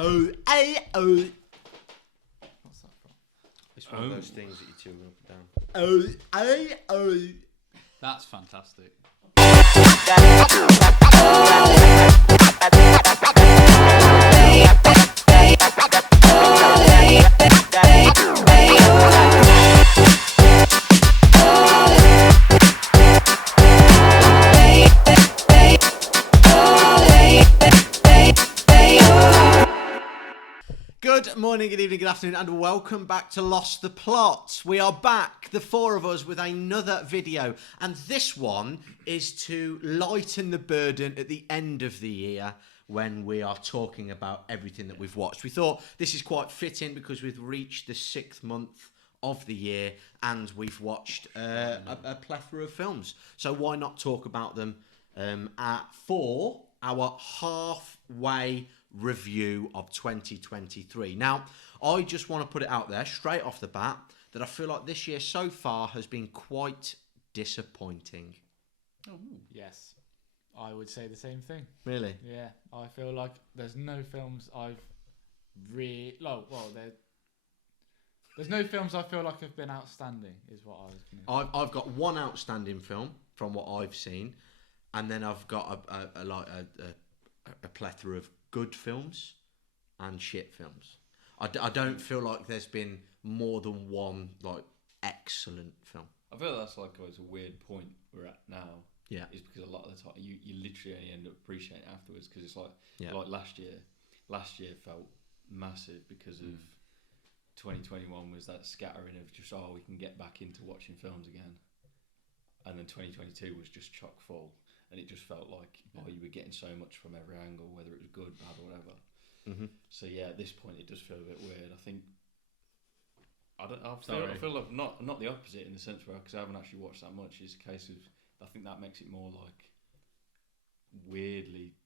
oh, ay, oh. What's that from? It's one of those things that you tune up and down. Oh, ay, oh. That's fantastic. Good morning, good evening, good afternoon, and welcome back to Lost the Plot. We are back, the four of us, with another video, and this one is to lighten the burden at the end of the year when we are talking about everything that we've watched. We thought this is quite fitting because we've reached the 6th month of the year and we've watched a plethora of films. So why not talk about them for our halfway review of 2023. Now, I just want to put it out there straight off the bat that I feel like this year so far has been quite disappointing. Oh, yes. I would say the same thing. Really? Yeah, I feel like there's no films I've there's no films I feel like have been outstanding, is what I was going to say. I've got one outstanding film from what I've seen, and then I've got a plethora of good films and shit films. I don't feel like there's been more than one like excellent film. I feel that's like always a weird point we're at now. Yeah. Is because a lot of the time you literally only end up appreciating it afterwards, because it's like like last year felt massive because of 2021 was that scattering of just we can get back into watching films again, and then 2022 was just chock full. And it just felt like, you were getting so much from every angle, whether it was good, bad, or whatever. Mm-hmm. So yeah, at this point, it does feel a bit weird. I think I feel like not the opposite in the sense where, because I haven't actually watched that much. It's a case of, I think that makes it more like weirdly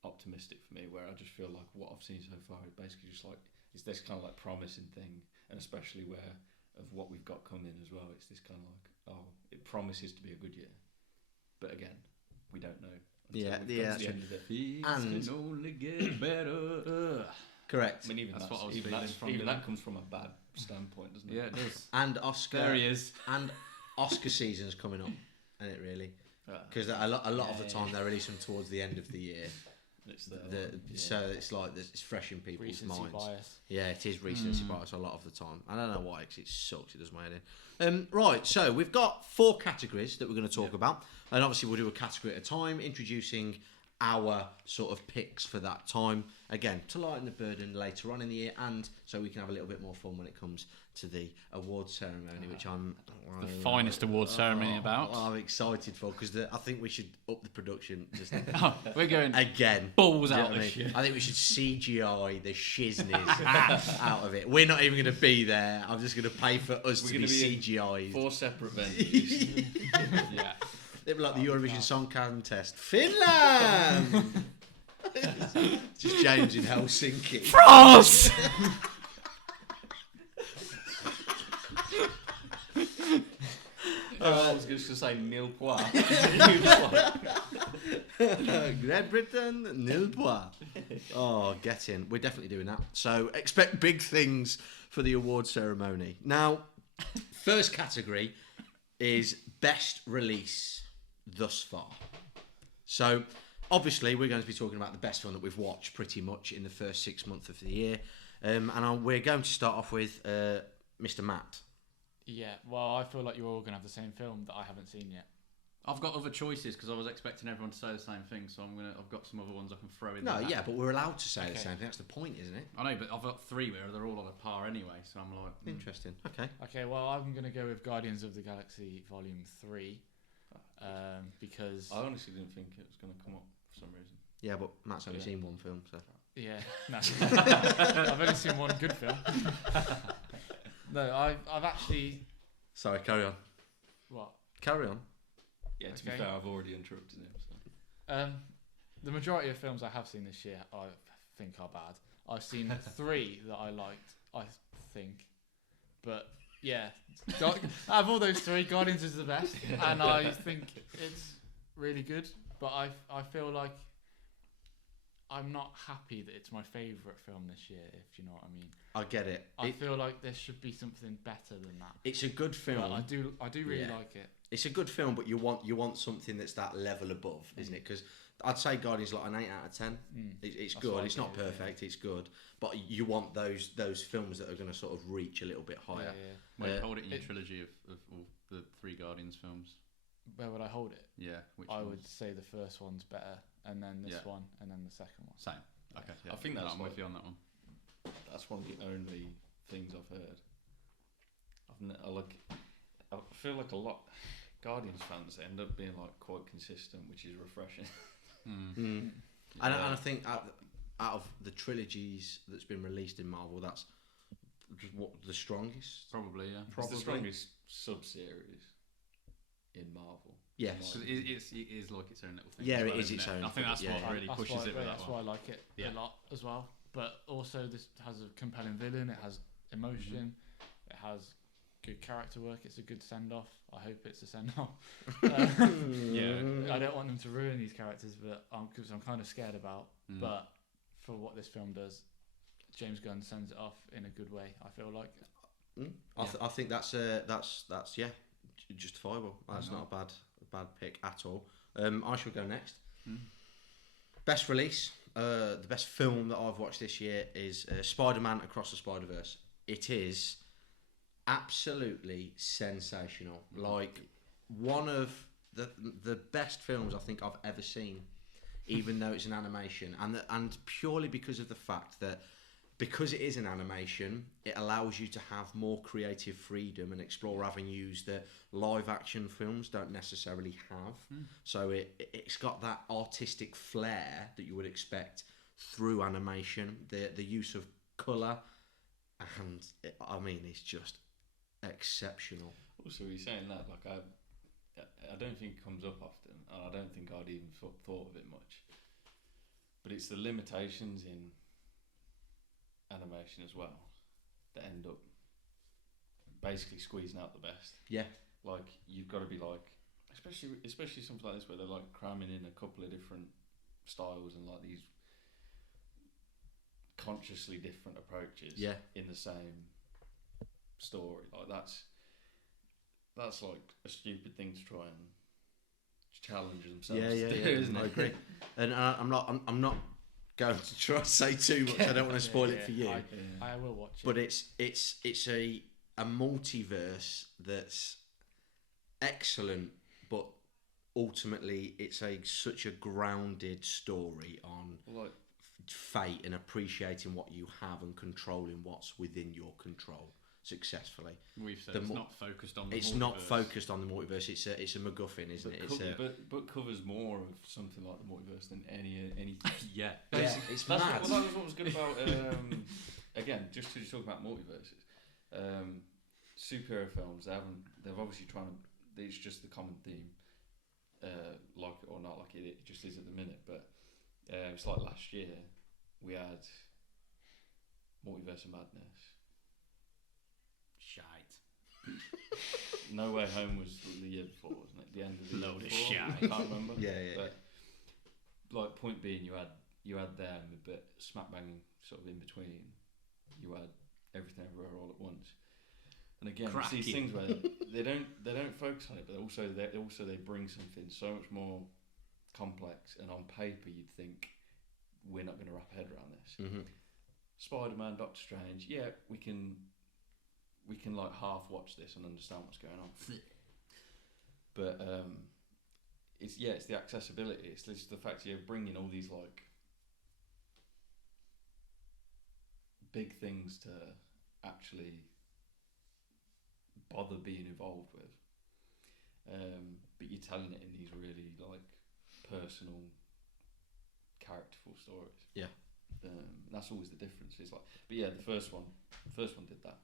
optimistic for me, where I just feel like what I've seen so far is basically just like it's this kind of like promising thing, and especially where of what we've got coming as well. It's this kind of like it promises to be a good year, but again, we don't know. Yeah. The end of it. And can only get better. correct. I mean, even That's what I was feeling from even you. that comes from a bad standpoint, doesn't it? Yeah, it does. And Oscar. There he is. And Oscar season's coming up, isn't it really? Because a lot of the time they release them towards the end of the year. It's So it's like it's fresh in people's Recency minds. bias. Yeah, it is recency bias a lot of the time. I don't know why, because it sucks. It does my head in. Right, so we've got 4 categories that we're going to talk about, and obviously we'll do a category at a time, introducing our sort of picks for that time. Again, to lighten the burden later on in the year, and so we can have a little bit more fun when it comes to the awards ceremony, which I'm The finest award ceremony about. I'm excited for, because I think we should up the production just We're going again. balls Do you know out what I of mean? shit. I think we should CGI the shizness out of it. We're not even going to be there. I'm just going to pay for us to be gonna be in CGI'd. 4 separate venues. Yeah. It'd be like the Eurovision Song Contest. Finland! Just James in Helsinki. France! I was just going to say nil pois. Great Britain, nil pois. Oh, get in. We're definitely doing that. So expect big things for the award ceremony. Now, first category is best release thus far. So obviously we're going to be talking about the best one that we've watched pretty much in the first 6 months of the year. We're going to start off with Mr. Matt. Yeah, well, I feel like you're all going to have the same film that I haven't seen yet. I've got other choices because I was expecting everyone to say the same thing, so I've got some other ones I can throw in. No, there. yeah, but we're allowed to say the Okay. same thing. That's the point, isn't it? I know, but I've got 3 where they're all on a par anyway, so I'm like, Interesting. Okay. Okay, well, I'm going to go with Guardians of the Galaxy Volume 3, because... I honestly didn't think it was going to come up for some reason. Yeah, but Matt's only Yeah. seen one film, so. Yeah, no. I've only seen one good film. No, I've actually... Sorry, carry on. What? Carry on. Yeah, to be Okay. fair, I've already interrupted him. So. The majority of films I have seen this year, I think are bad. I've seen 3 that I liked, I think. But yeah, out of all those 3, Guardians is the best, and I think it's really good. But I feel like I'm not happy that it's my favourite film this year, if you know what I mean. I get it. I feel like there should be something better than that. It's a good film. But I do really like it. It's a good film, but you want something that's that level above, isn't it? Because I'd say Guardians like an 8 out of 10. It's That's good. what I It's not do, yeah. perfect. It's good, but you want those films that are going to sort of reach a little bit higher. Where you Uh, hold it in your trilogy of all the 3 Guardians films. Where would I hold it? Yeah, which I ones? would say the first one's better, and then this one, and then the second one. Same. Okay, yeah. I think that's I'm with you on that one. That's one of the only things I've heard. I feel like a lot Guardians fans end up being like quite consistent, which is refreshing. And I think out of the trilogies that's been released in Marvel, that's what the strongest. Probably, yeah. It's the strongest sub-series in Marvel. Yes. Because it is like its own little thing. Yeah, as it well, is isn't its it? own I think that's thing, what yeah. really That's pushes why, it with that's that why one. I like it Yeah. a lot as well. But also, this has a compelling villain. It has emotion. It has good character work. It's a good send off. I hope it's a send off. Yeah. I don't want them to ruin these characters, but because I'm kind of scared about. But for what this film does, James Gunn sends it off in a good way. I feel like. I think that's justifiable. That's not a bad pick at all. I shall go next. Best release. The best film that I've watched this year is Spider-Man Across the Spider-Verse. It is absolutely sensational. Like one of the best films I think I've ever seen, even though it's an animation, and purely because of the fact that because it is an animation, it allows you to have more creative freedom and explore avenues that live action films don't necessarily have. So it's got that artistic flair that you would expect through animation, the use of colour, and it's just exceptional. Also, you're saying that, like, I don't think it comes up often, and I don't think I'd even thought of it much. But it's the limitations in animation as well that end up basically squeezing out the best. Yeah. Like, you've got to be like, especially something like this where they're like cramming in a couple of different styles and like these consciously different approaches in the same story. Like that's like a stupid thing to try and challenge themselves. Isn't I it? agree. And I'm not going to try to say too much. I don't want to spoil it for you. I will watch it. But it's a multiverse that's excellent, but ultimately it's such a grounded story on fate and appreciating what you have and controlling what's within your control successfily. We've said it's not focused on the It's multiverse. not focused on the multiverse. It's a MacGuffin, isn't it? But covers more of something like the multiverse than any. Yeah. It's mad. That was what was good about. Again, just to talk about multiverses, superhero films. They've obviously trying to. It's just the common theme, like it or not, like it just is at the minute. But it's like last year we had Multiverse of Madness. Shite. No Way Home was the year before, wasn't it? The end of the Load year of before. shite. I can't remember. Yeah. But like, point being, you had them, but smack bang sort of in between, you had Everything Everywhere All at Once. And again, it's these things where they don't focus on it, but they bring something so much more complex. And on paper, you'd think we're not going to wrap a head around this. Mm-hmm. Spider-Man, Doctor Strange, yeah, we can like half watch this and understand what's going on. But it's the accessibility. It's just the fact you're bringing all these like big things to actually bother being involved with. But you're telling it in these really like personal, characterful stories. Yeah. That's always the difference. It's like, but yeah, the first one did that.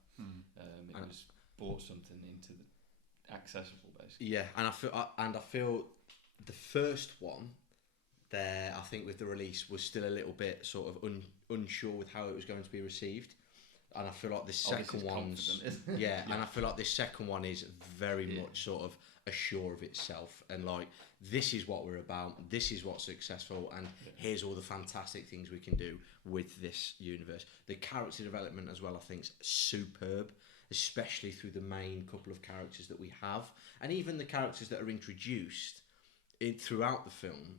It was brought something into the accessible, basically. Yeah, and I feel the first one there, I think with the release was still a little bit sort of unsure with how it was going to be received, and I feel like the second one's and I feel like this second one is very much sort of assure of itself and like this is what we're about, this is what's successful, and here's all the fantastic things we can do with this universe. The character development as well, I think, is superb, especially through the main couple of characters that we have, and even the characters that are introduced throughout the film.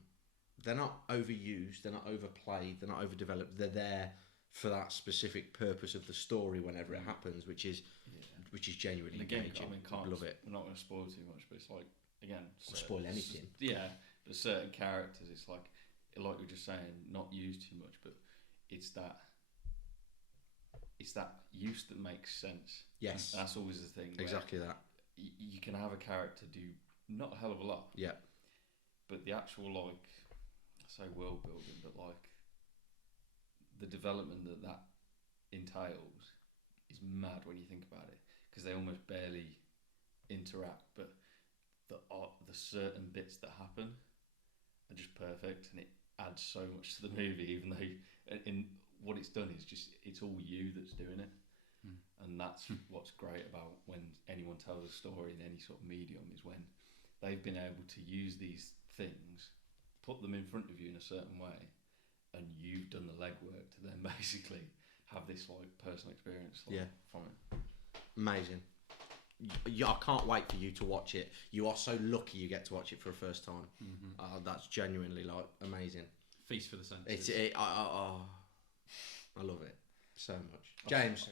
They're not overused, they're not overplayed, they're not overdeveloped. They're there for that specific purpose of the story whenever it happens, which is genuinely and again, engaging. I mean, Love it. We're not going to spoil too much, but it's like, again, Spoil anything. Yeah, but certain characters, it's like we were just saying, not used too much, but it's that use that makes sense. Yes, That's always the thing. exactly that. You can have a character do not a hell of a lot, Yeah, but the actual like, I say world building, but like the development that entails is mad when you think about it, because they almost barely interact, but the certain bits that happen are just perfect, and it adds so much to the movie. Even though in what it's done is just it's all you that's doing it, and that's what's great about when anyone tells a story in any sort of medium, is when they've been able to use these things, put them in front of you in a certain way, and you've done the legwork to then basically have this like personal experience from it. amazing. Yeah, I can't wait for you to watch it. You are so lucky you get to watch it for the first time. That's genuinely like amazing. Feast for the senses. I love it so much. James,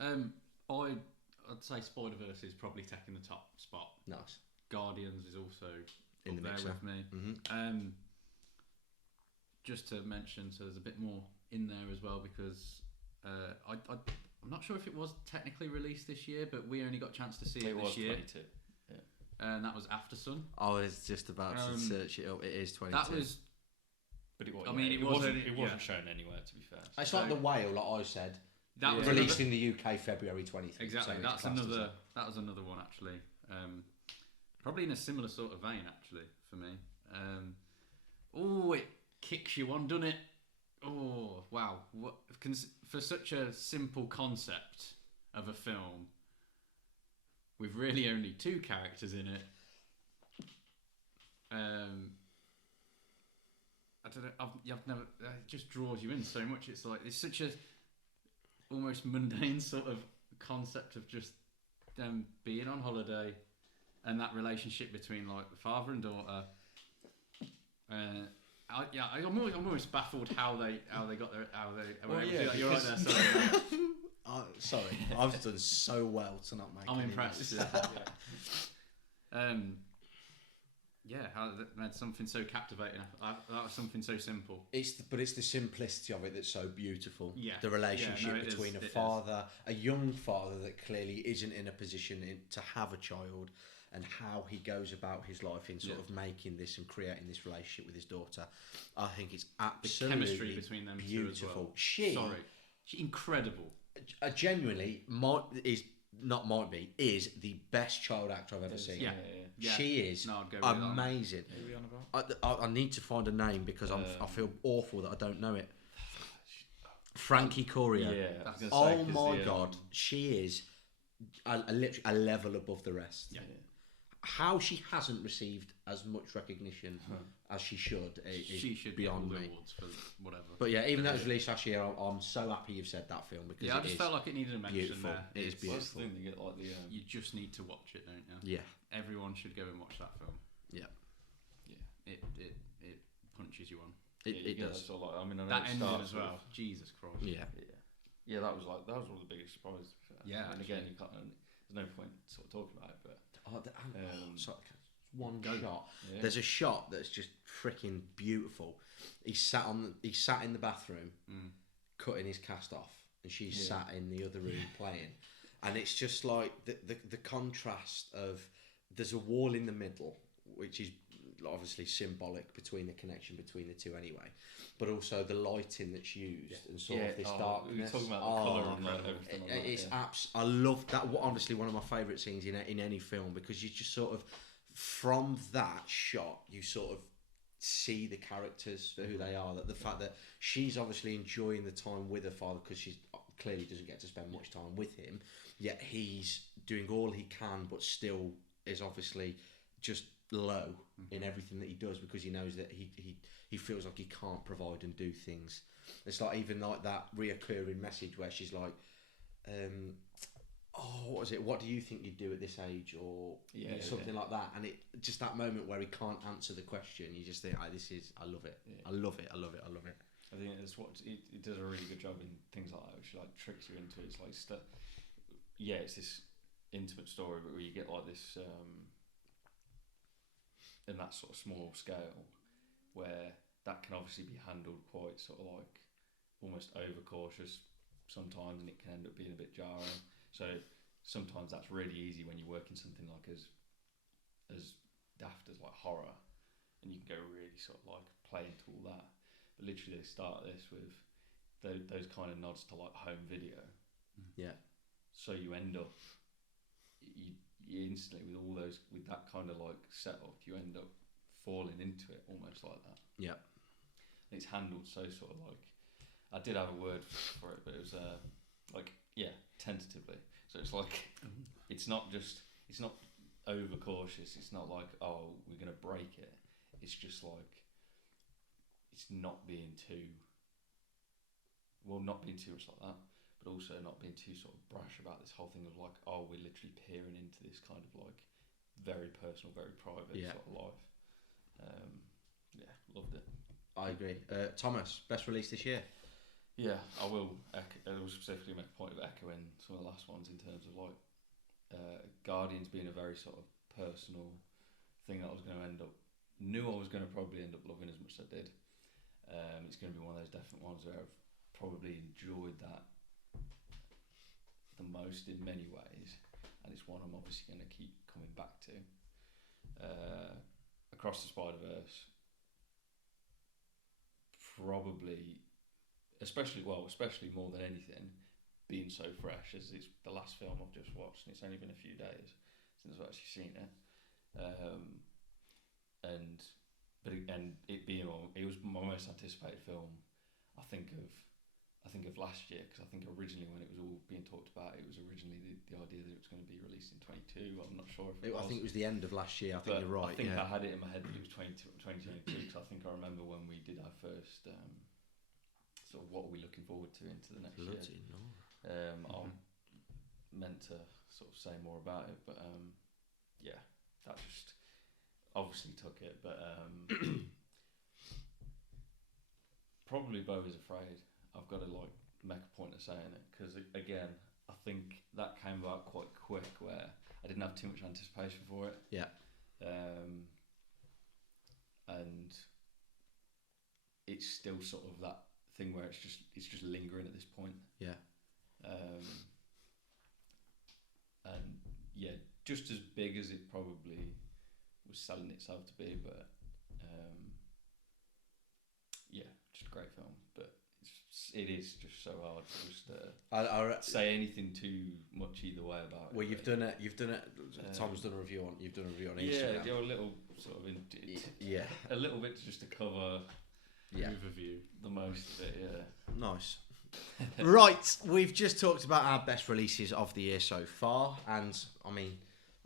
I'd say Spider-Verse is probably taking the top spot. nice. Guardians is also In up the there mixer. with me. Mm-hmm. Just to mention, so there's a bit more in there as well, because I'm not sure if it was technically released this year, but we only got a chance to see it was this year. 22. And that was After Sun. I was just about to search it up. It is 22. That was, But it was. I mean, it wasn't- It wasn't yeah. shown anywhere, to be fair. It's like The Whale, like I said. that was Released another, in the UK February 23rd. exactly. so it's That's classed as another. That was another one actually. Probably in a similar sort of vein actually for me. It kicks you on, doesn't it? Oh wow! For such a simple concept of a film, with really only two characters in it. I don't know. I've never. It just draws you in so much. It's like it's such a almost mundane sort of concept of just them being on holiday, and that relationship between like the father and daughter. I'm always baffled how they got their You're right there. Sorry. Sorry, I've done so well to not make. I'm any impressed. notes. How that made something so captivating. That was something so simple. It's the simplicity of it that's so beautiful. Yeah. The relationship Yeah, no, it is, between it a is. father, a young father that clearly isn't in a position to have a child, and how he goes about his life in sort of making this and creating this relationship with his daughter. I think it's The absolutely chemistry between them beautiful. two as well. She Incredible. genuinely is the best child actor I've ever seen. Yeah. Yeah. She is No, I'd go with that. amazing. Who are we on about? I need to find a name because I feel awful that I don't know it. Frankie Corio. Yeah. I was gonna say, Oh 'cause my the, god, she is literally a level above the rest. Yeah. How she hasn't received as much recognition as she should is She should beyond get all me. the awards for whatever. But yeah, even though it was released last year, I'm so happy you've said that film because Yeah, I it just is felt like it needed a mention beautiful. there. It is It's- Well, that's the beautiful. thing, they get like the You just need to watch it, don't you? Yeah, Everyone should go and watch that film. yeah, It punches you on. it yeah, does. So like, I mean, I know That it ending starts as well. with- Jesus Christ. Yeah, Yeah, that was one of the biggest surprises. To be fair. Yeah, and again, you can't. There's no point sort of talking about it, but sorry, one Go. shot. yeah. There's a shot that's just freaking beautiful. He sat in the bathroom, cutting his cast off, and she's sat in the other room playing, and it's just like the contrast of there's a wall in the middle, which is obviously symbolic between the connection between the two anyway, but also the lighting that's used and sort of this We were darkness. talking about the colour and like everything. Like It's that, I love that. Obviously, one of my favourite scenes in any film, because you just sort of from that shot you sort of see the characters for who they are. That the fact that she's obviously enjoying the time with her father because she clearly doesn't get to spend much time with him, yet he's doing all he can, but still is obviously just low in everything that he does because he knows that he feels like he can't provide and do things. It's like even like that reoccurring message where she's like, oh, what was it? What do you think you'd do at this age, or something like that? And it just that moment where he can't answer the question, you just think, this is, I love it, I love it, I love it, I love it. I think it's what it does a really good job in things like that, which like tricks you into it. It's like it's this intimate story, but where you get like this in that sort of small scale, where that can obviously be handled quite sort of like almost overcautious sometimes, and it can end up being a bit jarring. So sometimes that's really easy when you work in something like as daft as like horror, and you can go really sort of like play into all that. But literally, they start this with those kind of nods to like home video. Yeah. So you end up you instantly with that kind of like setup, you end up falling into it almost like that. Yeah. And it's handled so sort of like, I did have a word for it, but it was tentatively. So it's like it's not overcautious. It's not like, oh, we're gonna break it. It's just like it's not being too much like that, but also not being too sort of brash about this whole thing of like, oh, we're literally peering into this kind of like very personal, very private sort of life. Loved it. I agree. Thomas, best release this year? Yeah, I will specifically make a point of echoing some of the last ones in terms of like Guardians being a very sort of personal thing that I was going to knew I was going to probably end up loving as much as I did. It's going to be one of those definite ones where I've probably enjoyed that the most in many ways, and it's one I'm obviously going to keep coming back to. Across the Spider-Verse, probably, especially more than anything, being so fresh as it's the last film I've just watched, and it's only been a few days since I've actually seen it. It was my most anticipated film. I think of last year, because I think originally when it was all being talked about, it was originally the idea that it was going to be released in 22. I'm not sure if it was. I think it was the end of last year. I think you're right. I think I had it in my head that it was 2022, because I think I remember when we did our first sort of what are we looking forward to into the next year. I meant to sort of say more about it, but that just obviously took it. But probably Beau is Afraid. I've got to like make a point of saying it, because again, I think that came about quite quick, where I didn't have too much anticipation for it. Yeah. And it's still sort of that thing where it's just lingering at this point. Yeah. And yeah, just as big as it probably was selling itself to be, but just a great film. But it is just so hard to just say anything too much either way about it. Well, you've done it. Tom's done a review on. You've done a review on Instagram. Yeah, a little sort of a little bit just to cover overview the most of it. Yeah, nice. Right, we've just talked about our best releases of the year so far, and I mean,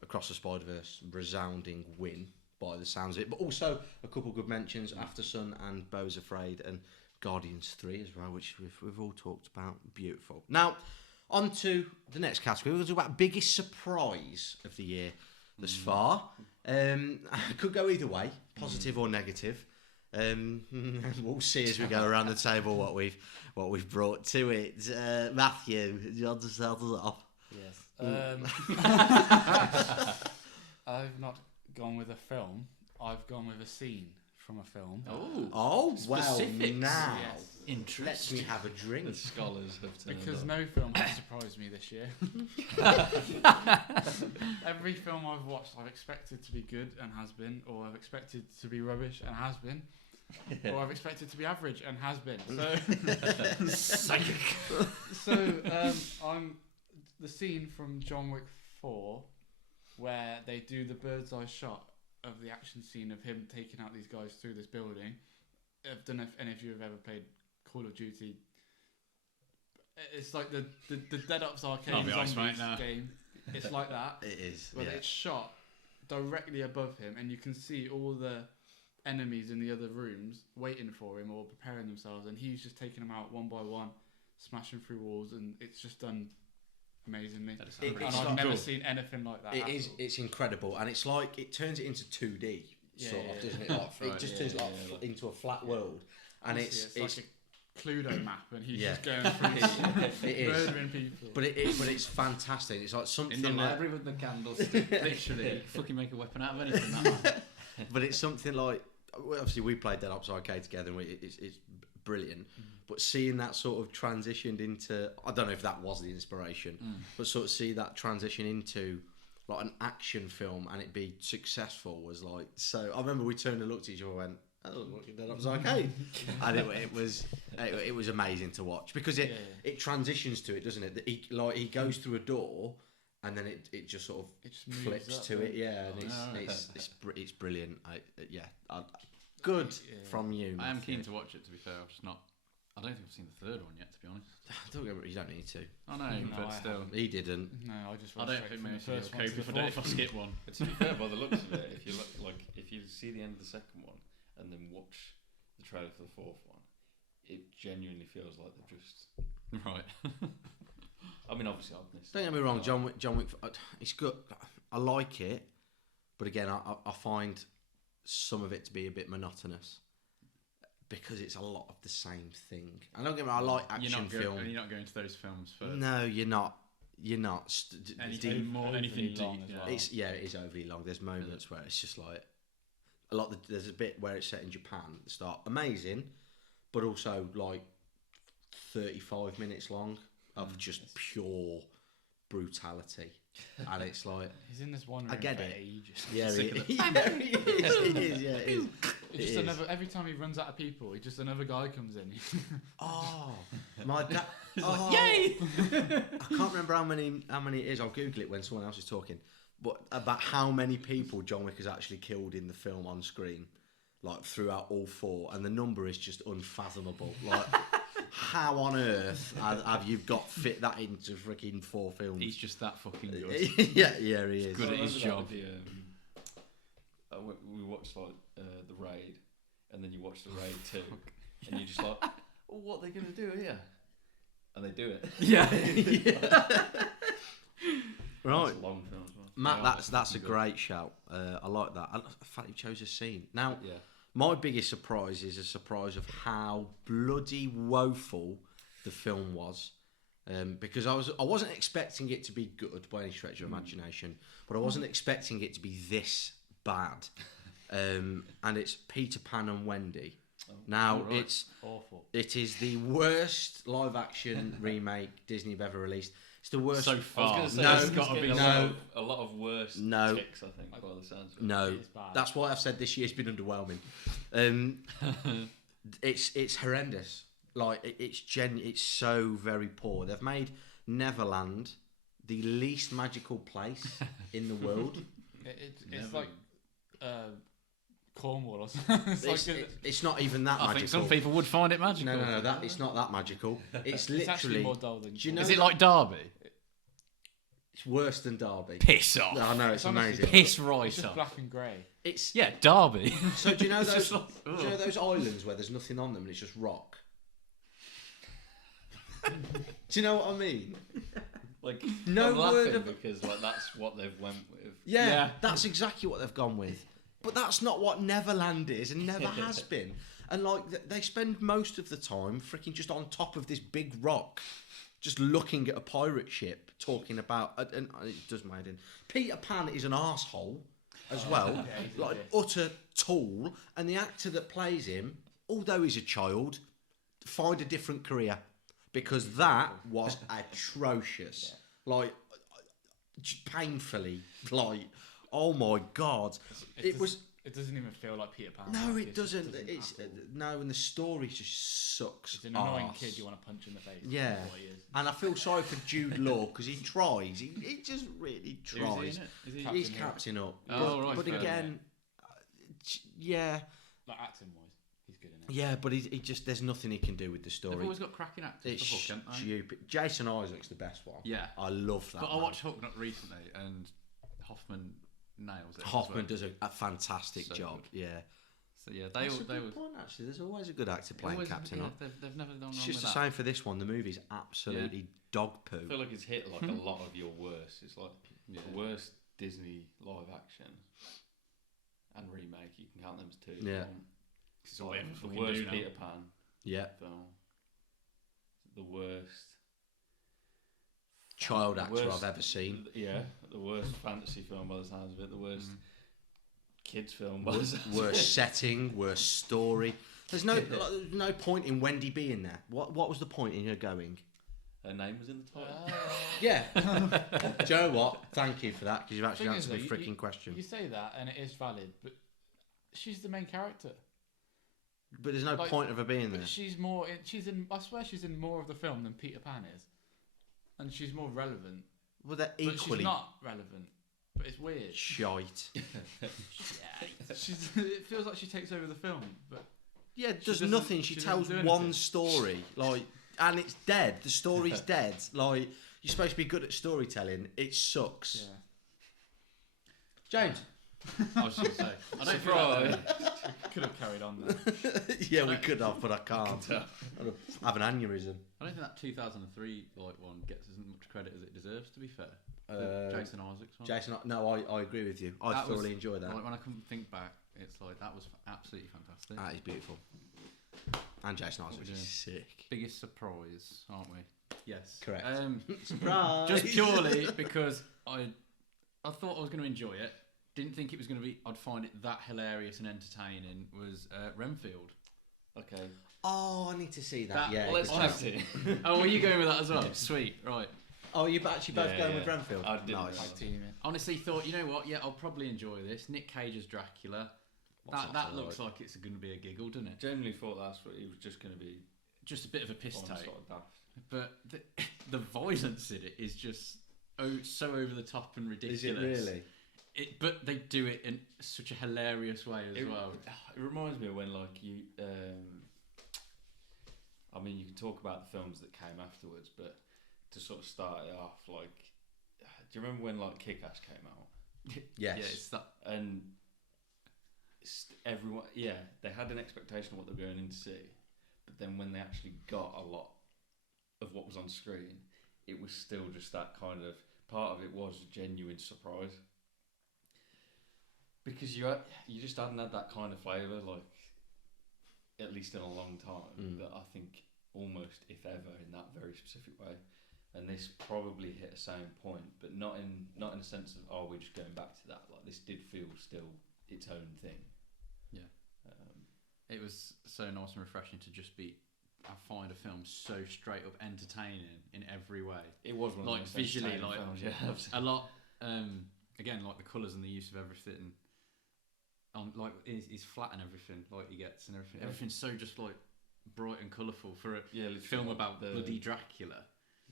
Across the Spider-Verse, resounding win by the sounds of it, but also a couple of good mentions: Aftersun and Beau's Afraid, and Guardians 3 as well, which we've all talked about. Beautiful. Now, on to the next category. We're going to talk about biggest surprise of the year thus far. Could go either way, positive or negative. We'll see as we go around the table what we've brought to it. Matthew, do you want to start us off? Yes. I've not gone with a film. I've gone with a scene from a film. Oh, well, specifics. now Yes. Interesting. let me have a drink. the scholars have turned Because up. no film has surprised me this year. Every film I've watched, I've expected to be good and has been, or I've expected to be rubbish and has been, or I've expected to be average and has been. So, I'm the scene from John Wick 4, where they do the bird's eye shot of the action scene of him taking out these guys through this building. I don't know if any of you have ever played Call of Duty. It's like the Dead Ops arcade Not be honest, zombies mate, no. game. It's like that. It is. But Yeah. it's shot directly above him, and you can see all the enemies in the other rooms waiting for him or preparing themselves, and he's just taking them out one by one, smashing through walls, and it's just done amazingly. And I've never seen anything like that. It's incredible, and it's like it turns it into 2D sort of, doesn't it? Like, it just turns it into a flat world, and honestly, it's like a Cluedo map, and he's just going through murdering people. But it's fantastic. It's like something in the that, library with the candlestick. Literally, fucking make a weapon out of anything. That but it's something like, obviously we played Dead Ops Arcade together, and it's brilliant. But seeing that sort of transitioned into, I don't know if that was the inspiration, but sort of see that transition into like an action film and it be successful was like, so I remember we turned and looked at each other and went, oh, look at Dead Ops Arcade. And it was amazing to watch because it transitions to it, doesn't it? He goes through a door and then it just sort of flips to it, and it's brilliant. Good from you. I am keen to watch it. To be fair, I don't think I've seen the third one yet. To be honest, You don't need to. I know, but still, he didn't. No, I don't think maybe I'll cope if I skip one. But to be fair, by the looks of it, if you see the end of the second one and then watch the trailer for the fourth one, it genuinely feels like they've just right. I mean, obviously, I've missed. Don't get me wrong, John Wick. It's good. I like it, but again, I find some of it to be a bit monotonous because it's a lot of the same thing. And don't get me wrong, I like action films. You're not going to those films for. No, you're not. Anything deep. Long as well. It is overly long. There's moments where it's just like there's a bit where it's set in Japan at the start, amazing, but also like 35 minutes long of just pure brutality, and it's like he's in this one room I get for it. ages. Yeah, it is. Yeah, it is. It's just another. Every time he runs out of people, another guy comes in. Oh, my dad! Like, yay! I can't remember how many it is. I'll Google it when someone else is talking. But about how many people John Wick has actually killed in the film on screen, like throughout all four, and the number is just unfathomable. Like, how on earth have you got fit that into freaking 4 films? He's just that fucking good. yeah, he is. Good at his job. We watched like the Raid, and then you watch the Raid 2, and you're just like, well, what are they going to do here? And they do it. Yeah. Right. It's a long film as well. Matt, that's a great shout. I like that. The fact you chose a scene. Now, my biggest surprise is a surprise of how bloody woeful the film was. Because I wasn't expecting it to be good by any stretch of imagination, but I wasn't expecting it to be this bad. And it's Peter Pan and Wendy. Now it's awful. It is the worst live action remake Disney have ever released. It's the worst so far. I was No, gonna say, it's got to be no. a lot of worse No. ticks, I think, by the sounds of it. No, It's bad. that's why I've said this year's been underwhelming. It's horrendous. Like it's so very poor. They've made Neverland the least magical place in the world. It's like Cornwall or something. It's not even that I magical. think some people would find it magical. No, it's not that magical. It's It's actually literally. more dull than. Do you know Is it like Derby? It's worse than Derby. Piss off. No, no, it's honestly amazing. Piss right It's just off. black and grey. It's Yeah, Derby. so. Do you know It's those? just like, Do you know those islands where there's nothing on them and it's just rock? Do you know what I mean? Like, No I'm word laughing of- because like that's what they've went with. Yeah, that's exactly what they've gone with. But that's not what Neverland is and never has been. And like they spend most of the time freaking just on top of this big rock, just looking at a pirate ship, talking about. And it does my head in. Peter Pan is an arsehole as well, like utter tool. And the actor that plays him, although he's a child, find a different career because that was atrocious. Like painfully, like. Oh my God! It doesn't even feel like Peter Pan. No, Like, it doesn't. just It's at all. no, and the story just sucks. It's an annoying arse. kid you want to punch in the face. Yeah, That's what he is. and I feel sorry for Jude Law because he tries. He just really tries. Who's he in it? Is he? He's Captain captain up. Oh, but, right, but fair again, yeah, Like acting wise, he's good in it. yeah, but he just there's nothing he can do with the They've story. always got cracking actors. It's for Hook, haven't they? stupid. Jason Isaac's the best one. Yeah. I love that. But I man. watched Hook not recently, and Hoffman nails it. Hoffman as well. does a fantastic So job. good. Yeah. So yeah, That's a good point, actually. There's always a good actor playing always- Captain yeah, Hook. they've never done wrong It's with just the that. same for this one. The movie's absolutely dog I poo. feel like it's hit like a lot of your worst. It's like Yeah. the worst Disney live action and remake. You can count them as two. Yeah. It's all they ever The fucking worst do now. Peter Pan Yeah. film. The worst Child the actor worst- I've ever seen. Yeah, the worst fantasy film by the sounds of it. The worst Mm. kids film by the sounds of it. Worst setting, worst story. There's no point in Wendy being there. What was the point in her going? Her name was in the title. Yeah. Do you know what? Thank you for that, because you've actually Thing is, answered my though, freaking question. You say that, and it is valid, but she's the main character. But there's no like, point of her being there. But she's more. She's in. I swear she's in more of the film than Peter Pan is, and she's more relevant. Well, they're But equally she's not relevant. But it's weird. shite. It feels like she takes over the film, but Yeah, She does doesn't- nothing. She she tells doesn't do one anything. story, like, and it's dead. The story's dead. Like, you're supposed to be good at storytelling. It sucks. yeah. James. I was going to say. I don't feel like Could have carried on there. Yeah, we could have, but I can't. I have an aneurysm. I don't think that 2003 like one gets as much credit as it deserves. To be fair, Uh, the Jason Isaacs one. Jason, no, I agree with you. I That was- thoroughly enjoyed that. Like, when I come think back, it's like that was absolutely fantastic. That is beautiful. And Jason What Isaacs we is doing? sick. Biggest surprise, aren't we? Yes. Correct. Surprise! Just purely because I thought I was going to enjoy it. Didn't think it was going to be. I'd find it that hilarious and entertaining. Was Renfield? Okay. Oh, I need to see that. That- yeah. Well, let's good tag shout. team. Oh, were you going with that as well? Sweet, right. Oh, you're actually both Yeah, going yeah. with Renfield. I didn't Nice. know. Tag team it. Honestly, thought you know what? Yeah, I'll probably enjoy this. Nick Cage as Dracula. What's That not to looks like it's going to be a giggle, doesn't it? Genuinely thought that's what he was just going to be. Just a bit of a piss Sort take. of daft. But the violence in it is just so over the top and ridiculous. Is it really? But they do it in such a hilarious way as well. It reminds me of when, like, you. I mean, you can talk about the films that came afterwards, but to sort of start it off, like, do you remember when, like, Kick-Ass came out? Yes. Yeah, it's that. And everyone, yeah, they had an expectation of what they were going in to see, but then when they actually got a lot of what was on screen, it was still just that kind of part of it was a genuine surprise because you just hadn't had that kind of flavour, like, at least in a long time. That I think almost, if ever, in that very specific way. And this probably hit a same point, but not in a sense of, oh, we're just going back to that. Like, this did feel still its own thing. Yeah. It was so nice and refreshing to just be. I find a film so straight up entertaining in every way. It was one of Like the most visually, entertaining like films, yeah. a lot. Again, like the colours and the use of everything. Like he's flat and everything. Like he gets and everything. Yeah. Everything's so just like bright and colourful for a Yeah, literally, film like about the- bloody Dracula.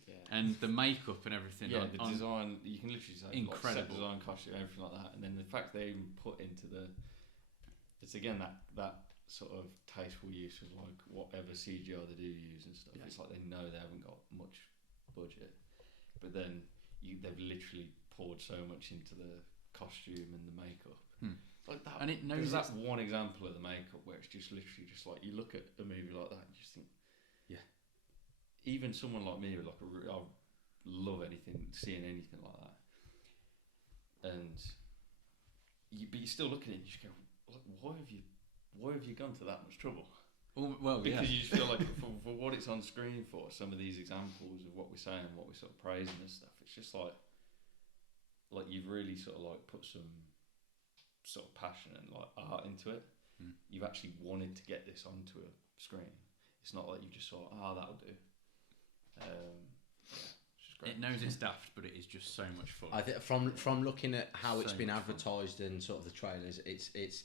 Yeah. And the makeup and everything. Yeah, on- the on- design, you can literally say Incredible. Like, set design, costume, everything like that. And then the fact they even put into it's again that sort of tasteful use of like whatever CGI they do use and stuff. Yeah. It's like they know they haven't got much budget, but then they've literally poured so much into the costume and the makeup. Like that, And it knows there's that it's- one example of the makeup where it's just literally just like you look at a movie like that and you just think, Yeah. Even someone like me, like I love seeing anything like that, and but you're still looking at it and you just go, like, why have you gone to that much trouble? well, Because yeah. you just feel like for what it's on screen for, some of these examples of what we're saying, what we're sort of praising and stuff, it's just like you've really sort of like put some sort of passion and like art into it. You've actually wanted to get this onto a screen. It's not like you just thought, that'll do. It's just great. It knows it's daft, but it is just so much fun. I think from looking at how it's So been much fun. advertised and sort of the trailers, it's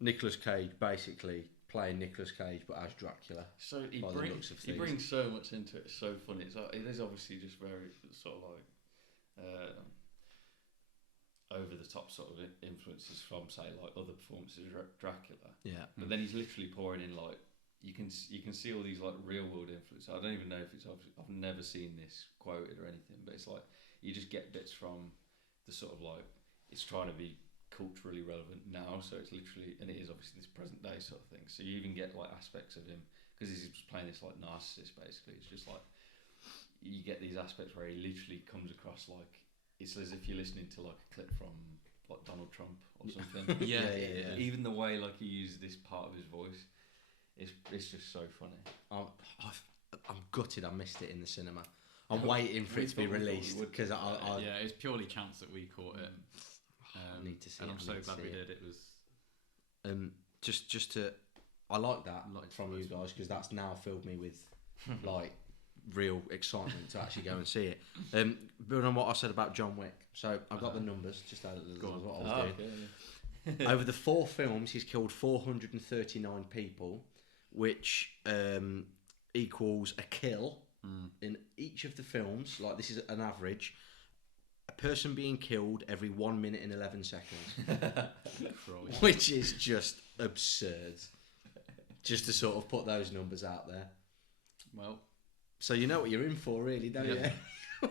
Nicolas Cage basically playing Nicolas Cage but as Dracula. So he by the looks of he things. brings so much into it. It's so funny. It is obviously just very sort of like over the top sort of influences from say like other performances of Dracula. Yeah. But then he's literally pouring in like you can see all these like real world influences. I don't even know if it's obviously, I've never seen this quoted or anything, but it's like you just get bits from the sort of like it's trying to be culturally relevant now, so it's literally, and it is obviously this present day sort of thing. So you even get like aspects of him because he's just playing this like narcissist. Basically, it's just like you get these aspects where he literally comes across like it's as if you're listening to like a clip from like Donald Trump or something. Yeah. Even the way like he uses this part of his voice, it's just so funny. I'm gutted I missed it in the cinema. I'm waiting for it to be released because yeah, it's purely chance that we caught it. I need to see and it. I'm so glad we did. It was just to, I like that Like from you guys because that's now filled me with like real excitement to actually go and see it. Building on what I said about John Wick, so I've got the numbers just as what I was doing. Over the 4 films, he's killed 439 people, which equals a kill in each of the films. Like this is an average. A person being killed every 1 minute and 11 seconds, which is just absurd. Just to sort of put those numbers out there. Well, so you know what you're in for, really, don't you?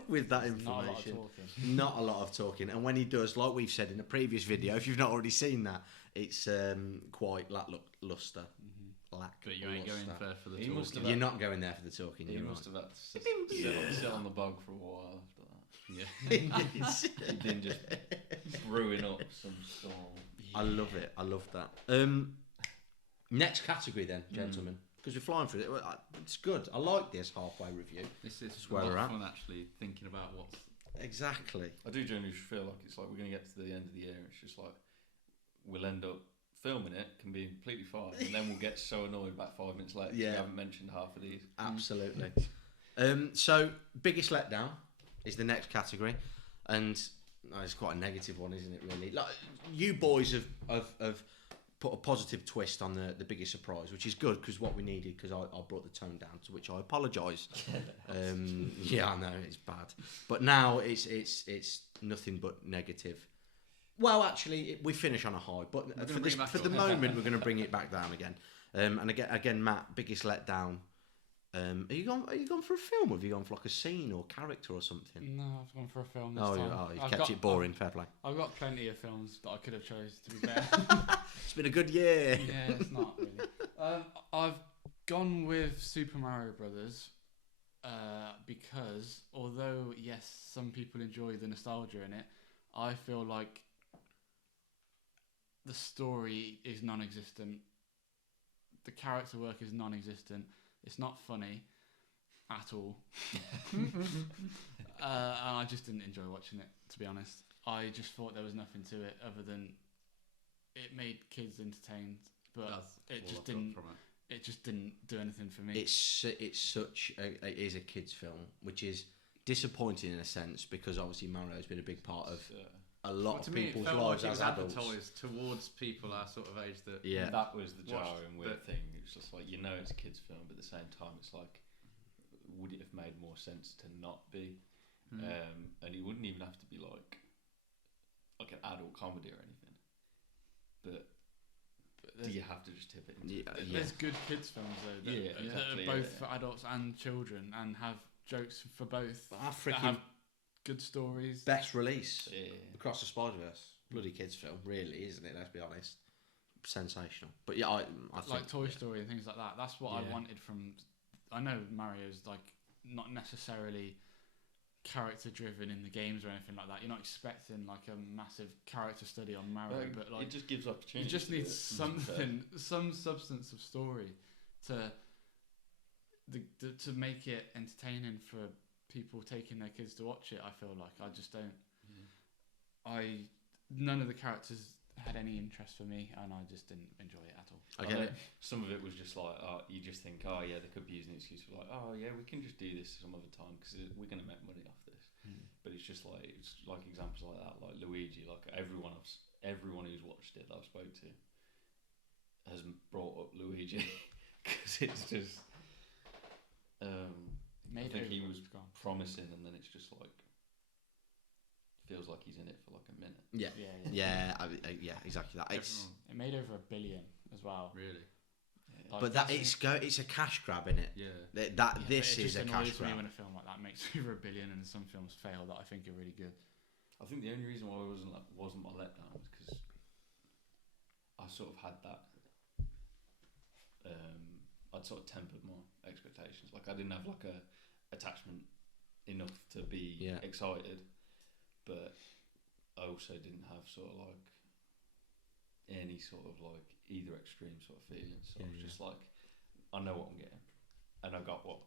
With that information, not a lot of talking. And when he does, like we've said in a previous video, if you've not already seen that, it's quite lackluster. but you ain't going there for the He must talking. have You're not going there for the talking. He You're must right. have had to sit on the bog for a while after that. Yeah. He'd been just brewing up some storm. I love it. I love that. Next category then, gentlemen, because we're flying through it. It's good. I like this halfway review. This is where a we're lot at. of fun actually thinking about what's. Exactly. I do generally feel like it's like we're going to get to the end of the year and it's just like we'll end up filming it, can be completely fine, and then we'll get so annoyed about 5 minutes later 'cause we haven't mentioned half of these. Absolutely. So, biggest letdown is the next category, and it's quite a negative one, isn't it? Really, like you boys have put a positive twist on the biggest surprise, which is good because what we needed. Because I brought the tone down, to which I apologise. Yeah, I know it's bad, but now it's nothing but negative. Well, actually, we finish on a high, but for the moment, we're going to bring it back down again. And again, Matt, biggest letdown. Are you gone for a film? Or have you gone for like a scene or character or something? No, I've gone for a film this Oh, time. you've kept it boring. Fair play. I've got plenty of films that I could have chose, to be fair. It's been a good year. Yeah, it's not really. I've gone with Super Mario Brothers because although yes, some people enjoy the nostalgia in it, I feel like the story is non-existent. The character work is non-existent. It's not funny at all. And I just didn't enjoy watching it, to be honest. I just thought there was nothing to it other than it made kids entertained, but it just didn't. It just didn't do anything for me. It is a kids' film, which is disappointing in a sense because obviously Mario's been a big part of a lot of people's lives as adults. Advertised towards people our sort of age that. Yeah, that was the Watched, jarring weird thing. It's just like it's a kids' film, but at the same time, it's like, would it have made more sense to not be? And it wouldn't even have to be like an adult comedy or anything. But do you have to just tip it into There's good kids films though that are both for adults and children and have jokes for both. Freaking have good stories. best release Yeah. Across the Spider-Verse. Bloody kids' film, really, isn't it? Let's be honest. Sensational. But yeah, I think like Toy Story and things like that. That's what I Yeah. wanted from. I know Mario's like not necessarily character driven in the games or anything like that. You're not expecting like a massive character study on Mario, but like it just gives opportunity. you just need something, some substance of story to make it entertaining for people taking their kids to watch it. I feel like I just don't. None of the characters had any interest for me, and I just didn't enjoy it at all. I get it. Some of it was just like, you just think, they could be using an excuse for like, we can just do this some other time because we're going to make money off this. But it's like examples like that, like Luigi, like everyone who's watched it that I've spoke to has brought up Luigi because it's just. I think he was promising, and then it's just like feels like he's in it for like a minute. Yeah, exactly that. It made over $1 billion as well. Really? Like, But it's a cash grab, in it. Yeah. This it is just a annoys cash me grab. when a film like that makes over $1 billion and some films fail that I think are really good. I think the only reason why it wasn't my letdown was because I sort of had that. I'd sort of tempered my expectations. Like I didn't have like a attachment enough to be excited, but I also didn't have sort of like any sort of like either extreme sort of feelings. So I was just like, I know what I'm getting, and I got what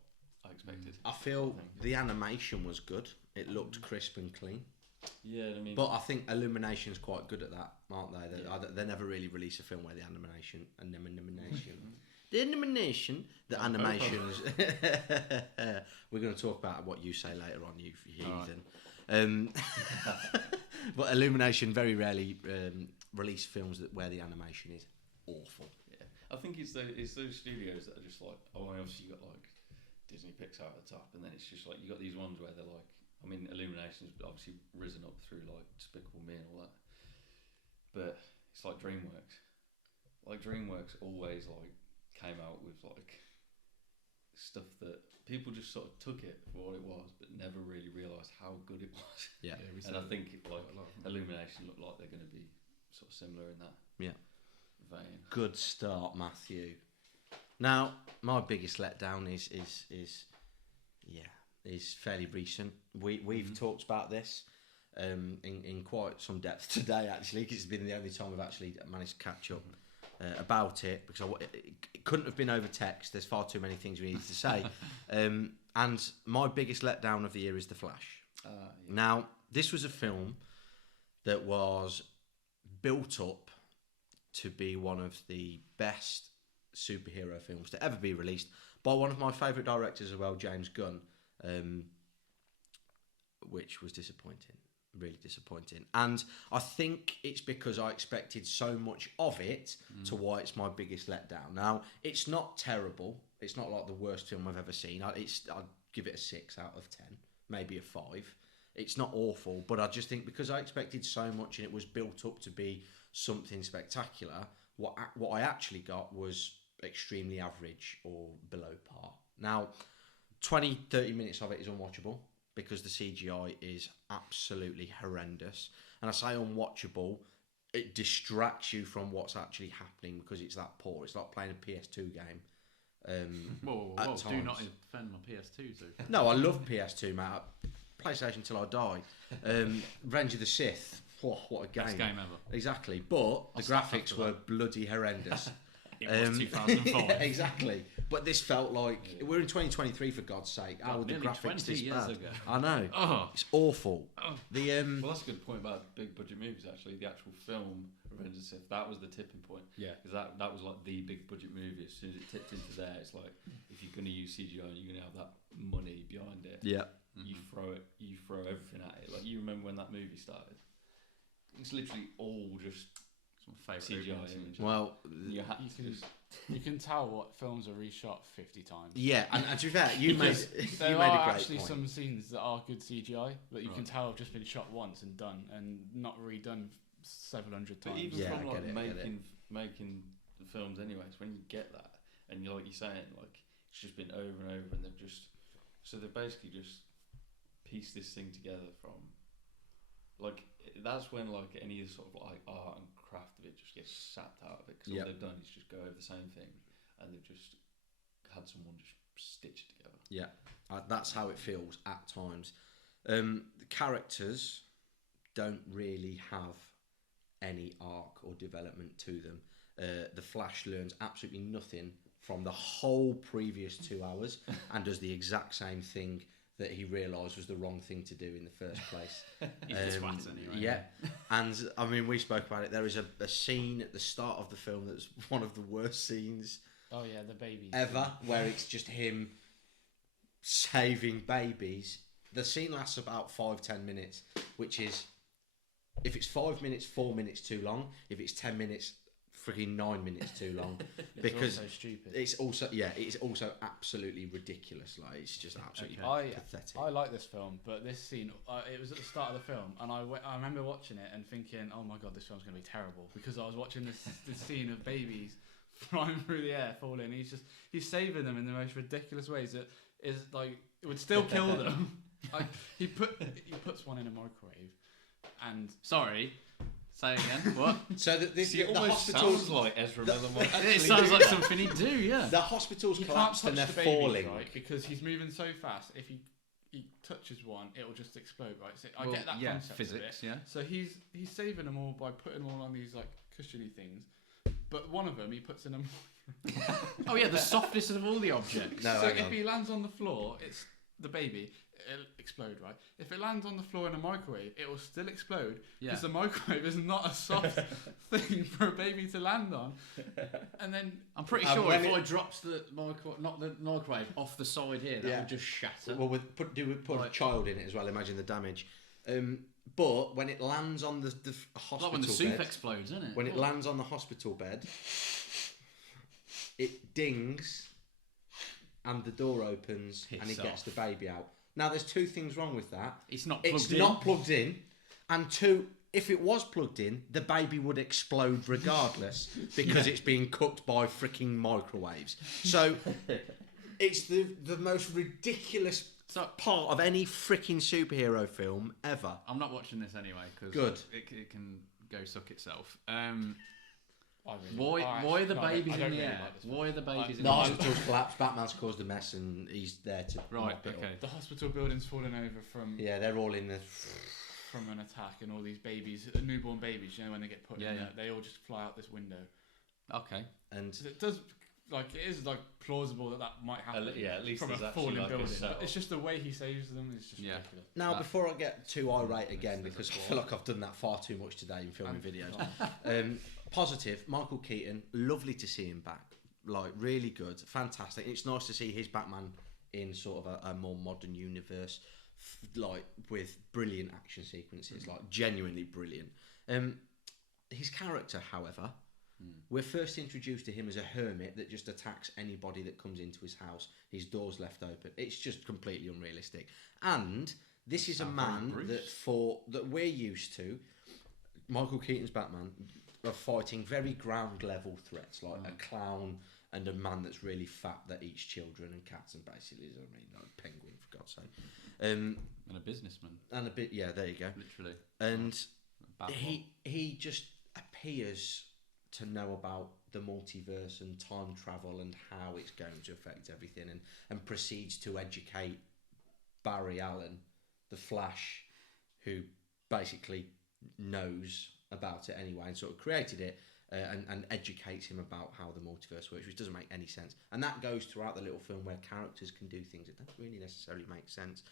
I expected. I feel the animation was good. It looked crisp and clean. Yeah, I mean, but I think Illumination's quite good at that, aren't they? They never really release a film where the animation, the animations. We're going to talk about what you say later on, you heathen. But Illumination very rarely release films where the animation is awful. Yeah, I think it's those studios that are just like, obviously you got like Disney, Pixar at the top, and then it's just like you got these ones where they're like, I mean, Illumination's obviously risen up through like Despicable Me and all that, but it's like DreamWorks. Like DreamWorks always like came out with like stuff that people just sort of took it for what it was, but never really realised how good it was. Yeah, and I think like Illumination look like they're going to be sort of similar in that. Vein. Good start, Matthew. Now, my biggest letdown is fairly recent. We've talked about this in quite some depth today, actually, because it's been the only time I've actually managed to catch up about it, because it couldn't have been over text. There's far too many things we needed to say. And my biggest letdown of the year is The Flash. Now, this was a film that was built up to be one of the best superhero films to ever be released by one of my favourite directors as well, James Gunn, which was disappointing, really disappointing. And I think it's because I expected so much of it to why it's my biggest letdown. Now, it's not terrible. It's not like the worst film I've ever seen. I'd give it a 6 out of 10, maybe a 5. It's not awful, but I just think because I expected so much and it was built up to be something spectacular, what I actually got was extremely average or below par. Now, 20-30 minutes of it is unwatchable because the CGI is absolutely horrendous. And I say unwatchable, it distracts you from what's actually happening because it's that poor. It's like playing a PS2 game. Whoa, do not defend my PS2, so. No, I love PS2, mate. PlayStation till I die. Revenge of the Sith. Oh, what a game. Best game ever. Exactly. But the graphics were bloody horrendous. It was 2005. Yeah, exactly. But this felt like we're in 2023 for God's sake. How would the graphics 20 this years bad? ago. I know. Oh. It's awful. Oh. Well, that's a good point about big budget movies. Actually, the actual film Revenge of the Sith, that was the tipping point. Yeah. Because that was like the big budget movie. As soon as it tipped into there, it's like if you're going to use CGI and you're going to have that money behind it, you throw everything at it. Like you remember when that movie started? It's literally all just my favourite CGI images. Well, you can tell what films are reshot 50 times. yeah, and to be fair, you made There a are great actually point. some scenes that are good CGI, but you can tell have just been shot once and done, and not redone several hundred But times. even Yeah, from I like get it. making the films, anyways, when you get that, and you're like you're saying, like it's just been over and over, and they've basically just pieced this thing together from, like that's when like any sort of like art and craft of it just gets sapped out of it, because all they've done is just go over the same thing, and they've just had someone just stitch it together. Yeah, that's how it feels at times. The characters don't really have any arc or development to them. The Flash learns absolutely nothing from the whole previous 2 hours and does the exact same thing that he realised was the wrong thing to do in the first place. He's a twat anyway. Yeah, and I mean, we spoke about it. There is a scene at the start of the film that's one of the worst scenes Oh yeah, the babies. ever, where it's just him saving babies. The scene lasts about 5-10 minutes, which is, if it's 5 minutes, 4 minutes too long. If it's 10 minutes, freaking 9 minutes too long. Because also stupid. it's also absolutely ridiculous. Like it's just absolutely pathetic. I like this film, but this scene, it was at the start of the film, and I remember watching it and thinking, oh my god, this film's going to be terrible, because I was watching this scene of babies flying through the air, falling. He's saving them in the most ridiculous ways that is like it would still kill them. Like he puts one in a microwave, and Sorry. Say again. What? So that this, See, it the almost hospitals, sounds like Ezra Miller. It sounds like something he'd do. Yeah. the hospitals you can't collapsed touch and they're the babies, falling. right? Because he's moving so fast. If he touches one, it will just explode, right? So I Well, get that yeah, concept physics, of it. yeah. So he's saving them all by putting them all on these like cushiony things. But one of them he puts in a. Oh yeah, the softest of all the objects. No, so hang if on. he lands on the floor, it's the baby. It'll explode, right? If it lands on the floor in a microwave, it will still explode because the microwave is not a soft thing for a baby to land on. And then I'm pretty And sure when if it- I drops the not the microwave off the side here, that Yeah. would just shatter. Well, put a Right. child in it as well. Imagine the damage. But when it lands on the hospital Like when the soup bed, explodes, isn't it? when it lands on the hospital bed, it dings, and the door opens, and he Hits gets off. the baby out. Now, there's two things wrong with that. It's not plugged It's in. not plugged in, and two, if it was plugged in, the baby would explode regardless because it's being cooked by freaking microwaves. So it's the most ridiculous So part of any freaking superhero film ever. I'm not watching this anyway because Good. It can go suck itself. why Why the babies I in don't the really air? like this Why are the babies in The the air? hospital's collapsed. Batman's caused a mess, and he's there to Right. mop it Okay. up. The hospital building's fallen over from Yeah, they're all in the. from an attack, and all these babies, newborn babies, you know, when they get put Yeah, in yeah. there, they all just fly out this window. Okay. And So it does, like, it is like plausible that might happen. At least from a there's actually falling like building. a But setup. it's just the way he saves them is just Yeah. ridiculous. now, That- before I get too irate again, there's a because I flaw. feel like I've done that far too much today in filming videos. Oh, Positive, Michael Keaton, lovely to see him back. Like, really good, fantastic. It's nice to see his Batman in sort of a more modern universe, like with brilliant action sequences, like genuinely brilliant. His character, however, we're first introduced to him as a hermit that just attacks anybody that comes into his house. His door's left open. It's just completely unrealistic. And this is a Sounds very man Bruce. that we're used to. Michael Keaton's Batman are fighting very ground level threats like a clown and a man that's really fat that eats children and cats and basically is like penguin for God's sake. And a businessman, And a bit, yeah, there you go. literally. And Bad he just appears to know about the multiverse and time travel and how it's going to affect everything, and proceeds to educate Barry Allen, the Flash, who basically knows about it anyway and sort of created it, and educates him about how the multiverse works, which doesn't make any sense. And that goes throughout the little film where characters can do things that don't really necessarily make sense.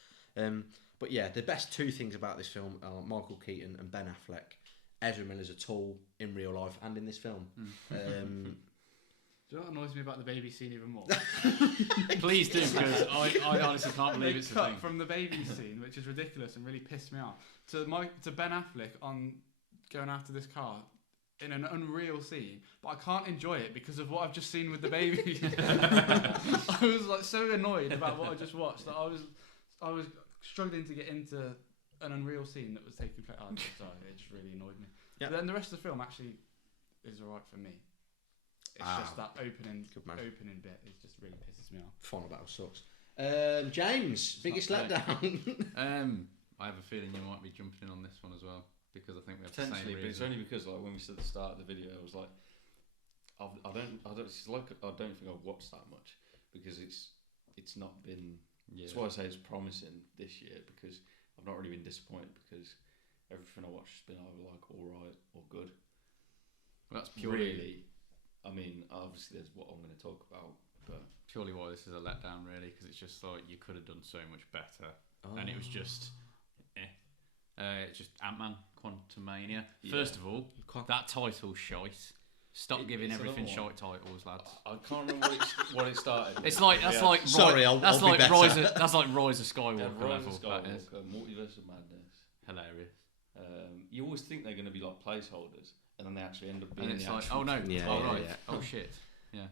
But yeah, the best two things about this film are Michael Keaton and Ben Affleck. Ezra Miller's a tool in real life and in this film. Do you know what annoys me about the baby scene even more? Please do, because I honestly can't believe They it's a cut thing. from the baby scene, which is ridiculous and really pissed me off, to Ben Affleck on going after this car in an unreal scene, but I can't enjoy it because of what I've just seen with the baby. I was like so annoyed about what I just watched that I was struggling to get into an unreal scene that was taking place. Oh, sorry, it just really annoyed me. Yeah. But then the rest of the film actually is alright for me. It's just that opening Good man. bit. It just really pisses me off. Final battle sucks. James, biggest not great. letdown. I have a feeling you might be jumping in on this one as well, because I think we have the same Potentially, but it's reason. only because like when we said at the start of the video, I was like, I don't think I've watched that much because it's not been. Yeah. That's why I say it's promising this year, because I've not really been disappointed because everything I watched has been either like all right or good. Well, that's purely Really, I mean, obviously there's what I'm going to talk about, but purely why this is a letdown, really, because it's just like you could have done so much better, and it was just, it's just Ant-Man, Quantumania. Yeah. First of all, that title's shite. Stop giving it's everything another shite titles, lads. I can't remember what it started. with. It's like that's Yeah. like Sorry, I'll that's be like better. Rise of Yeah, Skywalker Rise level. of That is Skywalker, Multiverse of Madness. hilarious. You always think they're going to be like placeholders, and then they actually end up being. And it's the like, actual oh no, Yeah, oh yeah, right, yeah. oh shit. Yeah.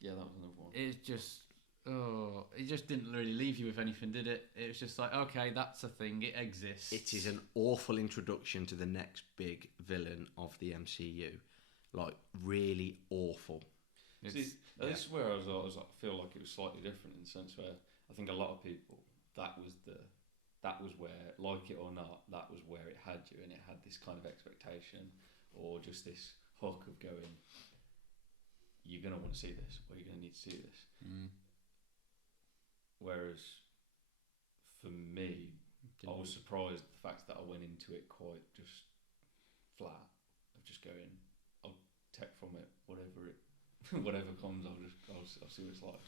Yeah, that was another one. It's just, it just didn't really leave you with anything, did it? It was just like, okay, that's a thing, it exists. It is an awful introduction to the next big villain of the MCU. Like, really awful. It's, See, this is where I feel like it was slightly different in the sense where I think a lot of people that was the that was where, like it or not, that was where it had you, and it had this kind of expectation, or just this hook of going, you're going to want to see this, or you're going to need to see this. Whereas for me, I was surprised at the fact that I went into it quite just flat, of just going, I'll take from it whatever comes. I'll see what it's like.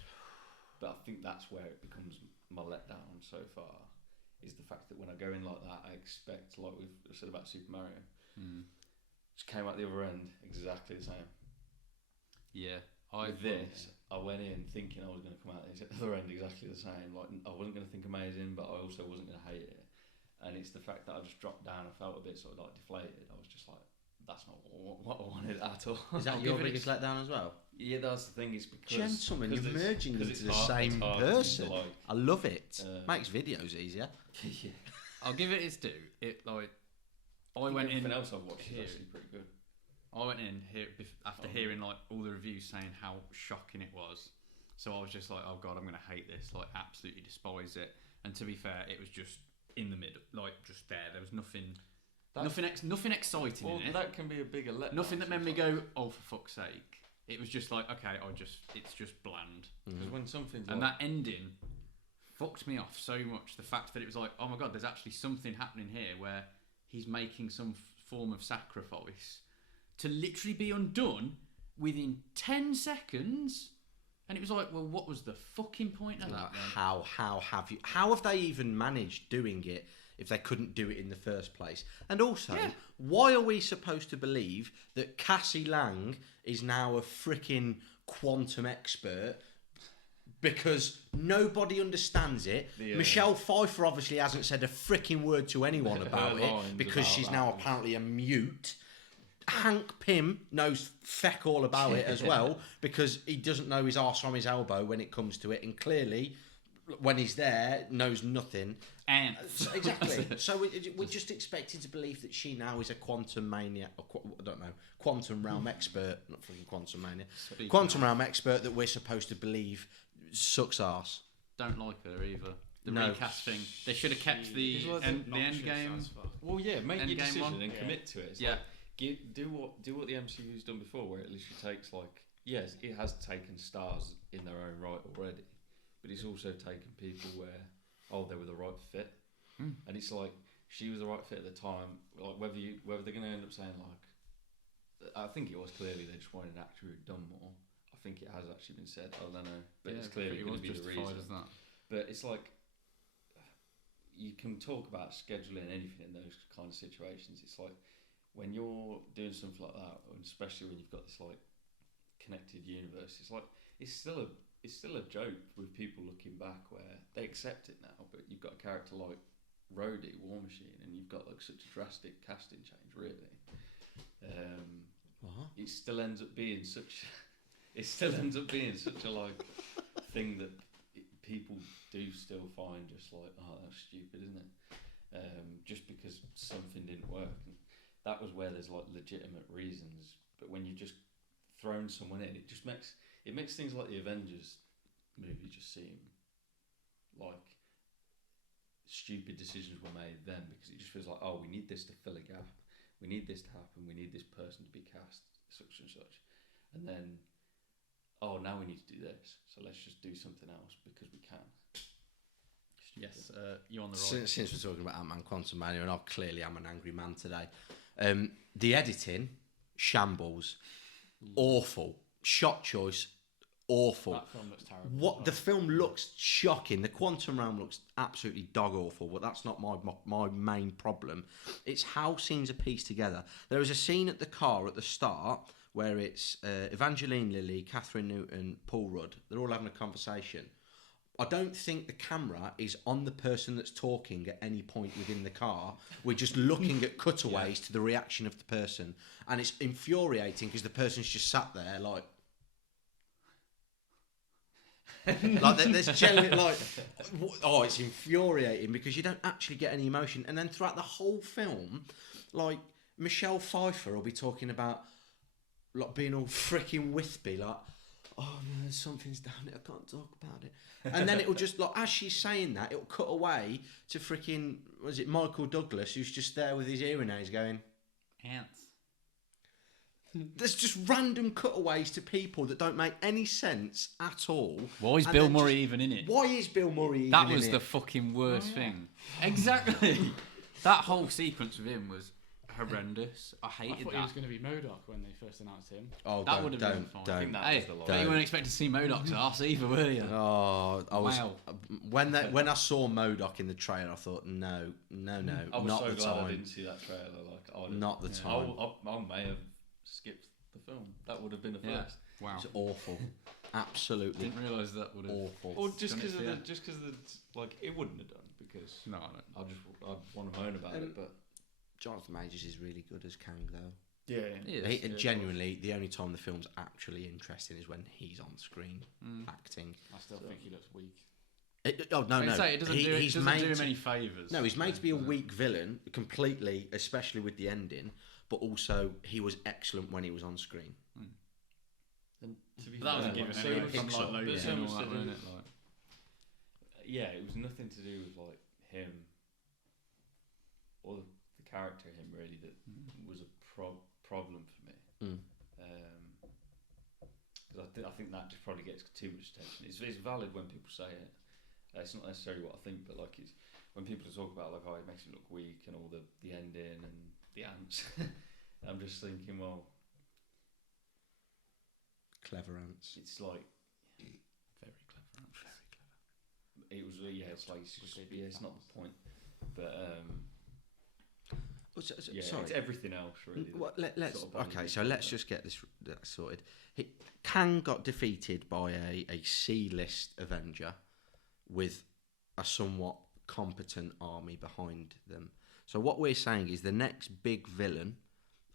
But I think that's where it becomes my letdown so far, is the fact that when I go in like that, I expect, like we've said about Super Mario, just came out the other end exactly the same. Yeah. With this, I went in thinking I was going to come out the other end exactly the same. Like, I wasn't going to think amazing, but I also wasn't going to hate it. And it's the fact that I just dropped down and felt a bit sort of like deflated. I was just like, that's not what I wanted at all. Is that your biggest letdown as well? Yeah, that's the thing. Is because Gentlemen, you're merging into the hard, same person. like, I love it. Makes videos easier. yeah. I'll give it its due. It like I went in. Everything else I've watched is actually pretty good. I went in here after hearing like all the reviews saying how shocking it was. So I was just like, oh god, I'm gonna hate this. Like, absolutely despise it. And to be fair, it was just in the middle, like just there. There was nothing exciting in it. That can be a bigger letdown. Nothing that made me go, oh for fuck's sake. It was just like, okay, it's just bland. Because when something's and that ending fucked me off so much. The fact that it was like, oh my god, there's actually something happening here where he's making some form of sacrifice to literally be undone within 10 seconds. And it was like, well, what was the fucking point of that then? How have they even managed doing it if they couldn't do it in the first place? And also, why are we supposed to believe that Cassie Lang is now a freaking quantum expert? Because nobody understands it. Michelle Pfeiffer obviously hasn't said a freaking word to anyone about it because she's now apparently a mute. Hank Pym knows feck all about it as well because he doesn't know his arse from his elbow when it comes to it, and clearly when he's there knows nothing. And exactly. So we're just expected to believe that she now is a quantum maniac, or I don't know, quantum realm expert, not fucking quantum mania, quantum realm expert that we're supposed to believe sucks arse. Don't like her either. The No. recast thing. They should have kept the end game. Well, yeah, make your Endgame decision one. and commit to it. It's like, do what the MCU's done before, where it literally takes like, yes, it has taken stars in their own right already, but it's also taken people where they were the right fit, and it's like she was the right fit at the time. Like whether they're going to end up saying like, I think it was clearly they just wanted an actor who'd done more. I think it has actually been said. I don't know, but it's clearly going to be the reason. As that. But it's like, you can talk about scheduling anything in those kind of situations. It's like, when you're doing something like that, and especially when you've got this like connected universe, it's like it's still a joke with people looking back where they accept it now. But you've got a character like Rhodey, War Machine, and you've got like such a drastic casting change. Really, it still ends up being such. It still ends up being such a like thing that people do still find just like, oh, that's stupid, isn't it? Just because something didn't work. And that was where there's like legitimate reasons, but when you've just thrown someone in, it just makes things like the Avengers movie just seem like stupid decisions were made then, because it just feels like, oh, we need this to fill a gap, we need this to happen, we need this person to be cast such and such, and then now we need to do this, so let's just do something else because we can. Yes, you're on the right. Since we're talking about Ant-Man Quantumania, and I clearly am an angry man today, the editing, shambles, awful. Shot choice, awful. That film looks terrible. What the film looks shocking. The Quantum Realm looks absolutely dog awful, but that's not my main problem. It's how scenes are pieced together. There is a scene at the car at the start where it's Evangeline Lilly, Catherine Newton, Paul Rudd. They're all having a conversation. I don't think the camera is on the person that's talking at any point within the car. We're just looking at cutaways to the reaction of the person. And it's infuriating because the person's just sat there like... like there's generally like... Oh, it's infuriating because you don't actually get any emotion. And then throughout the whole film, like, Michelle Pfeiffer will be talking about like being all freaking wispy, like... oh no, something's down it, I can't talk about it. And then it'll just, like, as she's saying that, it'll cut away to freaking, was it Michael Douglas, who's just there with his hearing aids going, Ants. there's just random cutaways to people that don't make any sense at all. Why is And Bill then Murray just- even in it? Why is Bill Murray even That in was it? the fucking worst thing. Exactly. That whole sequence with him was horrendous. I I hated thought he that. was going to be MODOK when they first announced him. Oh, That don't, would have been don't, fine. don't. I think that Hey, was the but line. you weren't expecting to see MODOK's ass either, were you? Oh, I was Wow. when I saw MODOK in the trailer, I thought, no, I was not so the glad I time, didn't see that trailer. Like, I would've- not the Yeah. time. I may have skipped the film. That would have been a Yeah. first. Wow. It's awful, absolutely Didn't realise that would have. awful. Or just Done it because of for the, you. just because the like it wouldn't have done because No, I don't. I'd want to moan about it, but Jonathan Majors is really good as Kang, though. yeah, Yes, Genuinely, the only time the film's actually interesting is when he's on screen acting. I still think he looks weak. No, I'd say it doesn't do, he's doesn't do made him to- any favours. No, he's made to be a Yeah. weak villain completely, especially with the ending. But also, he was excellent when he was on screen. And to be But that was a fair, given so anyway. much- From Pixar. like but Logan so and much all that, to wasn't do- it? Like, yeah, it was nothing to do with like him or the character in him really that was a problem for me. Mm. Because I think that just probably gets too much attention. It's valid when people say it. It's not necessarily what I think, but like it's when people talk about like, oh, it makes him look weak and all the ending and the ants. I'm just thinking, well, Clever ants. it's like very clever. it was. Yeah, it's like it's just, yeah, it's not the point. But yeah, Sorry. it's everything else really. that Well, let's sort of bothers okay. me So about let's it. just get this sorted. Kang got defeated by a C-list Avenger with a somewhat competent army behind them. So what we're saying is the next big villain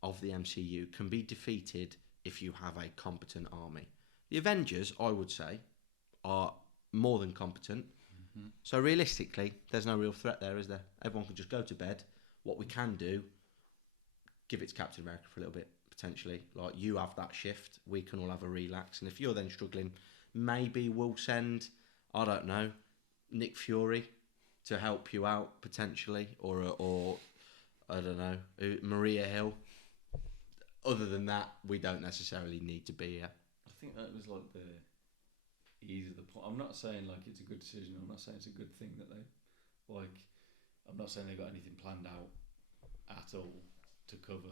of the MCU can be defeated if you have a competent army. The Avengers, I would say, are more than competent. So realistically, there's no real threat there, is there? Everyone can just go to bed. What we can do, give it to Captain America for a little bit, potentially. Like, you have that shift, we can all have a relax. And if you're then struggling, maybe we'll send, I don't know, Nick Fury to help you out, potentially. Or I don't know, Maria Hill. Other than that, we don't necessarily need to be here. I think that was like the ease of the point. I'm not saying like it's a good decision. I'm not saying it's a good thing that they like. I'm not saying they've got anything planned out at all to cover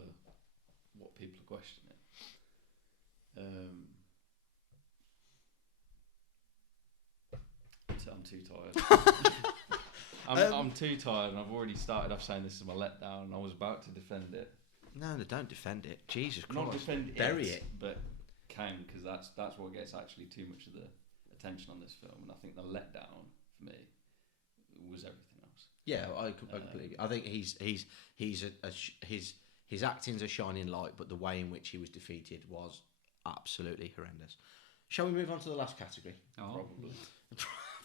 what people are questioning. I'm too tired. I'm too tired, and I've already started off saying this is my letdown. And I was about to defend it. No, don't defend it. Jesus Christ. Not defend Bury it, it. but Kang, because that's what gets actually too much of the attention on this film, and I think the letdown for me was everything else. Yeah, I completely. I think his acting's a shining light, but the way in which he was defeated was absolutely horrendous. Shall we move on to the last category? Oh. Probably.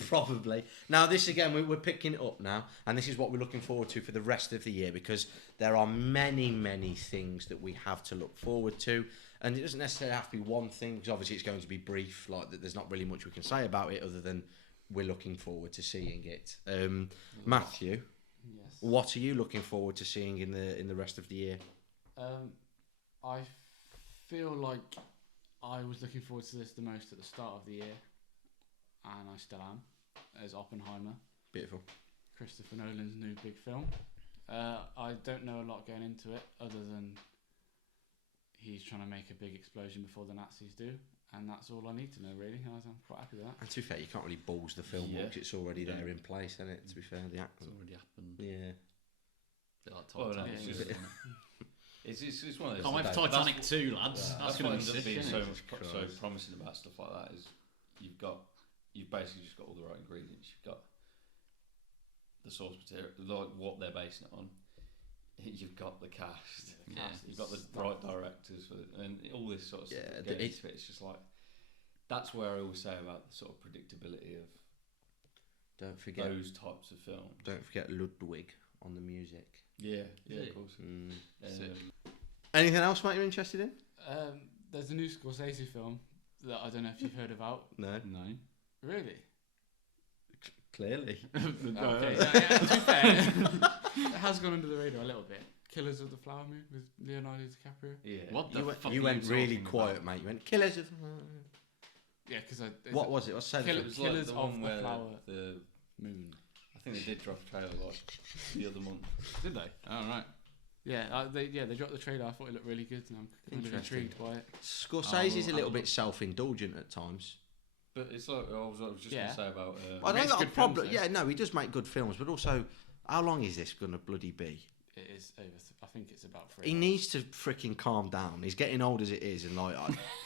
Probably. Now, this again, we're picking it up now, and this is what we're looking forward to for the rest of the year, because there are many, many things that we have to look forward to, and it doesn't necessarily have to be one thing, because obviously it's going to be brief, like that. There's not really much we can say about it other than we're looking forward to seeing it. Matthew, Yes. what are you looking forward to seeing in the rest of the year? I feel like I was looking forward to this the most at the start of the year, and I still am, as Oppenheimer, Beautiful. Christopher Nolan's new big film. I don't know a lot going into it other than he's trying to make a big explosion before the Nazis do, and that's all I need to know really. I'm quite happy with that. And to be fair, you can't really balls the film Yeah. up 'cause it's already there in place, isn't it? To be fair, the It's acting. already happened. Yeah. Bit like Well, no, Titanic. it's Yeah, just- yeah. It's one of those. Can't wait for That's- Titanic 2, lads. Yeah, That's that's going what to be ends up sick, being isn't so it? Jesus so Christ. promising about stuff like that is you've basically just got all the right ingredients. You've got the source material, like what they're basing it on. You've got the cast. The cast You've got the is right directors for and all this sort of stuff. Yeah, Going it- into it, it's just like that's where I always say about the sort of predictability of Don't forget. those types of films. Don't forget Ludwig on the music. Yeah, Yeah. of course. Anything else, mate? You're interested in? There's a new Scorsese film that I don't know if you've heard about. No, No. Really? clearly. Okay. To be fair, it has gone under the radar a little bit. Killers of the Flower Moon with Leonardo DiCaprio. Yeah. What the fuck? You are went really talking quiet, about? mate. You went Killers of. Yeah, because What was it? What said Kill- it? It was Killers like the of one the where Flower the Moon. I think they did drop a trailer like the other month. Did they? Oh, right. Yeah, they dropped the trailer. I thought it looked really good, and I'm kind of Interesting. intrigued by it. Scorsese's a I'll little look. bit self-indulgent at times. But it's like I was just Yeah. gonna say about. I know makes that good problem. films, though. Yeah, no, he does make good films, but also, how long is this gonna bloody be? It is over. I think it's about 3 He hours. needs to freaking calm down. He's getting old as it is, and like,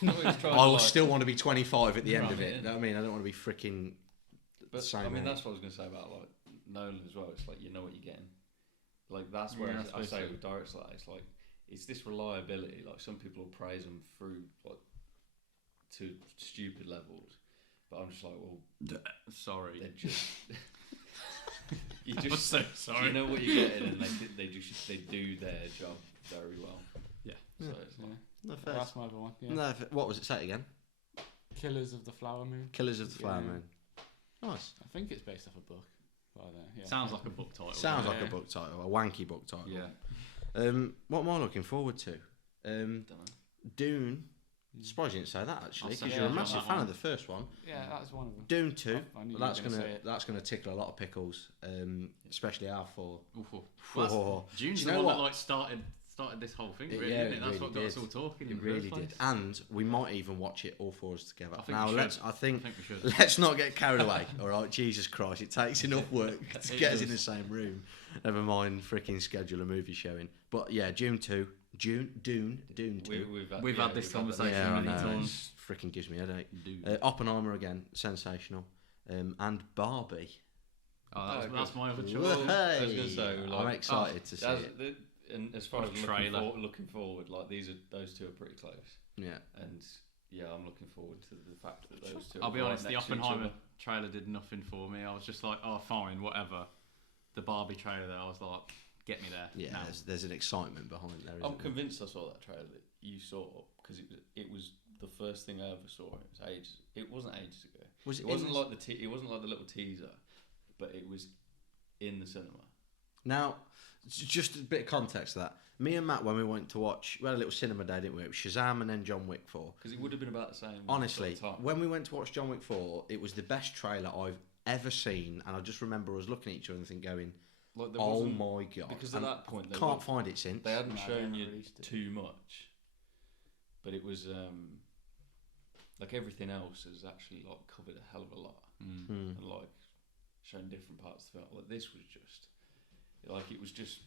No, he's trying I to, will like- still want to be 25 at the end of Right, it. yeah. You know what I mean? I don't want to be freaking. But same I mean, age. that's what I was gonna say about like Nolan as well. It's like you know what you're getting. Like that's where Yeah, I I suppose say so. with directors like that, it's like it's this reliability. Like some people will praise them through like to stupid levels, but I'm just like, well, Sorry. they're just you I'm just so sorry. you know what you're getting, and they do their job very well. Yeah. So Yeah. it's Yeah. like, No, Well, fair. that's my other one. Yeah. No, what was it? Say it again. Killers of the Flower Moon. Killers of the Flower Yeah. Moon. Nice. I think it's based off a book. But I don't know. Yeah. Sounds like a book title. Sounds like a Yeah. book title, a wanky book title. Yeah. What am I looking forward to? don't know. Dune. Surprised you didn't say that actually, I'll because say you're a yeah, massive that fan one. of the first one. Yeah, that's one of them. Dune 2. I knew you That's were gonna gonna say it. that's gonna tickle a lot of pickles, especially our four. Well, June's Do the you know one what? that like started this whole thing, It- really, yeah, isn't it it? That's really what got us did. all talking in It the really first did, place. and we might even watch it all four of us together. I think Now we let's. should. I I think think we should. let's not get carried away. All right, Jesus Christ, it takes enough work to It get us in the does. same room. Never mind, freaking schedule a movie showing. But yeah, Dune 2. Dune 2. We've had this conversation Yeah, I many know. times. It freaking gives me a headache. Dude. Oppenheimer again, sensational. And Barbie. Oh, that's my other choice. Whoa. I was gonna say, I'm like, excited to see it. And as far What as a looking, trailer. looking forward, like those two are pretty close. Yeah. And yeah, I'm looking forward to the fact that those two. I'll are be right honest, the next to each Oppenheimer other. trailer did nothing for me. I was just like, oh, fine, whatever. The Barbie trailer, there, I was like, get me there. Yeah, now. there's an excitement behind there. I'm isn't there? convinced I saw that trailer that you saw because it was the first thing I ever saw. It was ages. It wasn't ages ago. Was It it wasn't in- like it wasn't like the little teaser, but it was in the cinema. Now, just a bit of context to that. Me and Matt, when we went to watch, we had a little cinema day, didn't we? It was Shazam and then John Wick 4. Because it would have been about the same. Honestly, sort of time. when we went to watch John Wick 4, it was the best trailer I've ever seen. And I just remember us looking at each other and thinking, going, like, there oh wasn't- my God. because And at that point they can't weren't- find it since. They hadn't No, they shown haven't you released it. too much, but it was like everything else has actually like covered a hell of a lot Hmm. and like shown different parts of the film. Like this was just like it was just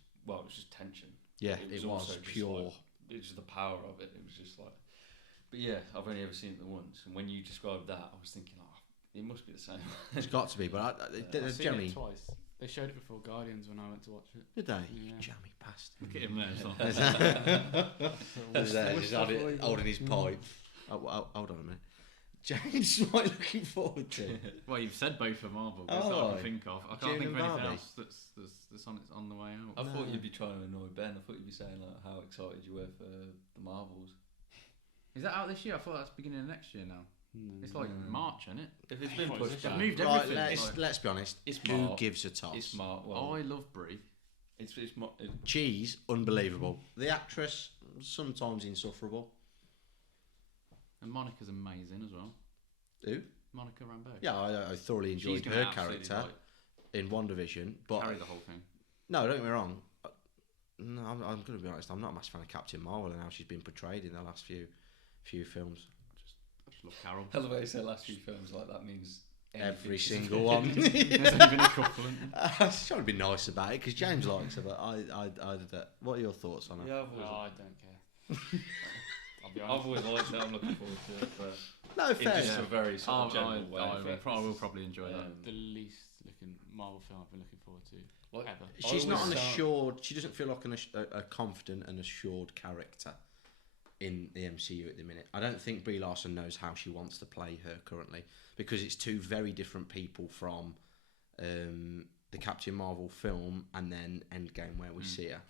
tension. Yeah, It it was was also just pure. like- It's just the power of it. It was just like, but yeah, I've only ever seen it the once, and when you described that, I was thinking, oh, it must be the same. It's got to be, but I've seen generally. it twice. They showed it before Guardians when I went to watch it. Did they? Yeah. Jammy bastard. Look at him there. There's that, Mustache just holding, Williams. holding his pipe. Hold on a minute. James, what are you looking forward to? Well, you've said both of Marvel. That's Oh, all I can think of. I can't Dune think of and anything Barbie. else that's on the way out. I thought No. you'd be trying to annoy Ben. I thought you'd be saying like how excited you were for the Marvels. Is that out this year? I thought that's beginning of next year now. It's like Mm. March, isn't it? If it's been What is pushed this back, They've moved Right, everything. Like, let's be honest. It's Who Mark. gives a toss? it's Mark. Well, I love Brie. it's Mark. Cheese, unbelievable. The actress, sometimes insufferable. And Monica's amazing as well. Who? Monica Rambeau. Yeah, I thoroughly She's enjoyed gonna her absolutely, character in WandaVision. But carry the whole thing. no, don't get me wrong. No, I'm going to be honest. I'm not a massive fan of Captain Marvel and how she's been portrayed in the last few films. I just love Carol. Hell of a say last few films like that means Every anything. single one. There's only been a couple. I was trying to be nice about it because James likes it, but I what are your thoughts on it? Yeah, No, I don't care. I'll be I've honest. always liked it. I'm looking forward to it, but No, in fair. just a very sort of general way. I will probably enjoy that. The least looking Marvel film I've been looking forward to Like, ever. She's not an always sound- assured. She doesn't feel like a confident and assured character in the MCU at the minute. I don't think Brie Larson knows how she wants to play her currently because it's two very different people from the Captain Marvel film and then Endgame where we see her.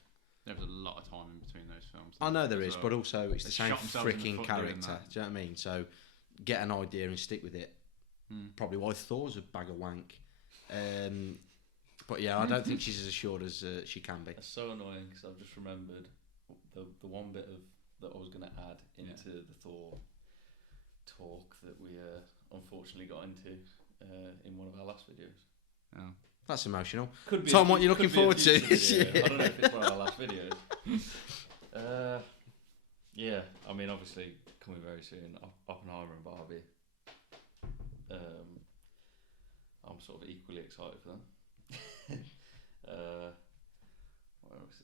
There was a lot of time in between those films. I know there as is, well. but also it's They the same shot themselves in the freaking foot doing character. that. Do you know what I mean? So get an idea and stick with it. Probably why Thor's a bag of wank. But yeah, I don't think she's as assured as she can be. It's so annoying because I've just remembered the one bit of that I was going to add into the Thor talk that we unfortunately got into in one of our last videos. Oh. That's emotional. Could be Tom, what are you looking forward to? Video. I don't know if it's one of our last videos. Yeah, I mean, obviously coming very soon, Oppenheimer and Barbie. I'm sort of equally excited for them. What else is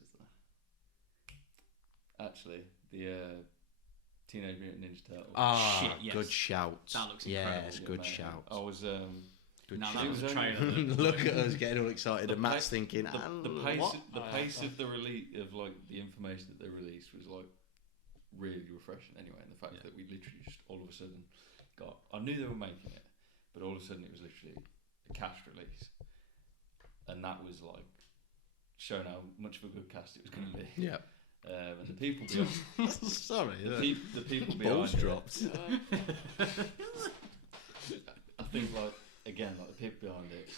there? Actually, the Teenage Mutant Ninja Turtles. Ah, Shit, yes. good shout. That looks incredible. Yes, good shout. I was Good Now shout. that was a It was trailer. Look at us getting all excited, The and Matt's pa- thinking, the pace, what? the pace of the release of like the information that they released was like really refreshing. Anyway, and the fact that we literally just all of a sudden I knew they were making it, but all of a sudden it was literally a cast release, and that was like showing how much of a good cast it was going to be. Yeah. And the people behind Sorry. the people Balls behind dropped. I think like the people behind it,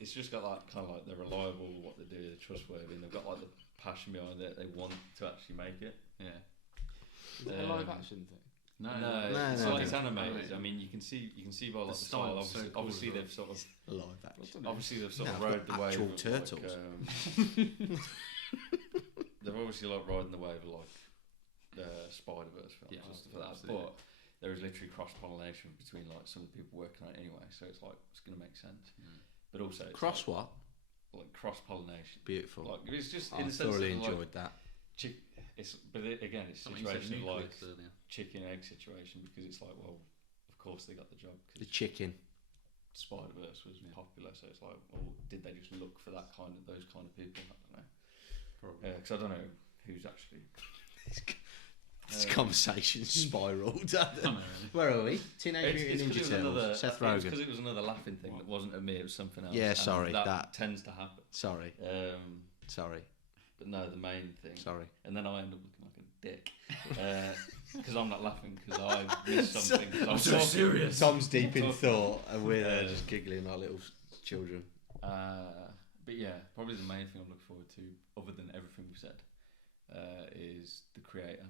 it's just got that kind of like they're reliable, what they do, they're trustworthy, and they've got like the passion behind it. They want to actually make it. Yeah. Is it a live action thing? No. It's animated. I mean, you can see by like the style. style's so Obviously, cool obviously as well. they've sort of Live action. obviously they've sort of No, rode the wave actual of turtles. they're obviously like riding the wave of like Spider-Verse films Yeah, and stuff like that. absolutely. But there is literally cross-pollination between like some of the people working on it anyway, so it's like it's going to make sense. But also it's Cross what? like cross-pollination. Beautiful. Like it's just I in the sense thoroughly of, like, enjoyed that. Again, it's a Something you said situation like nucleus earlier. chicken egg situation because it's like, well, of course they got the job The because chicken. Spider-Verse was popular, so it's like, well, did they just look for those kind of people? I don't know. Probably. Because I don't know who's actually. This conversation spiraled. I know, really. Where are we? Teenage It's Mutant 'cause Ninja it was Turtles. Seth because Rogen. it was another laughing thing that wasn't at me; it was something else. Yeah, and sorry, that- tends to happen. Sorry. Sorry. But no, the main thing. Sorry. And then I end up looking like a dick because I'm not laughing because I missed something. 'cause I'm so talking. serious. Tom's deep in thought, and we're there just giggling like little children. But yeah, probably the main thing I'm looking forward to, other than everything we've said, is the creator,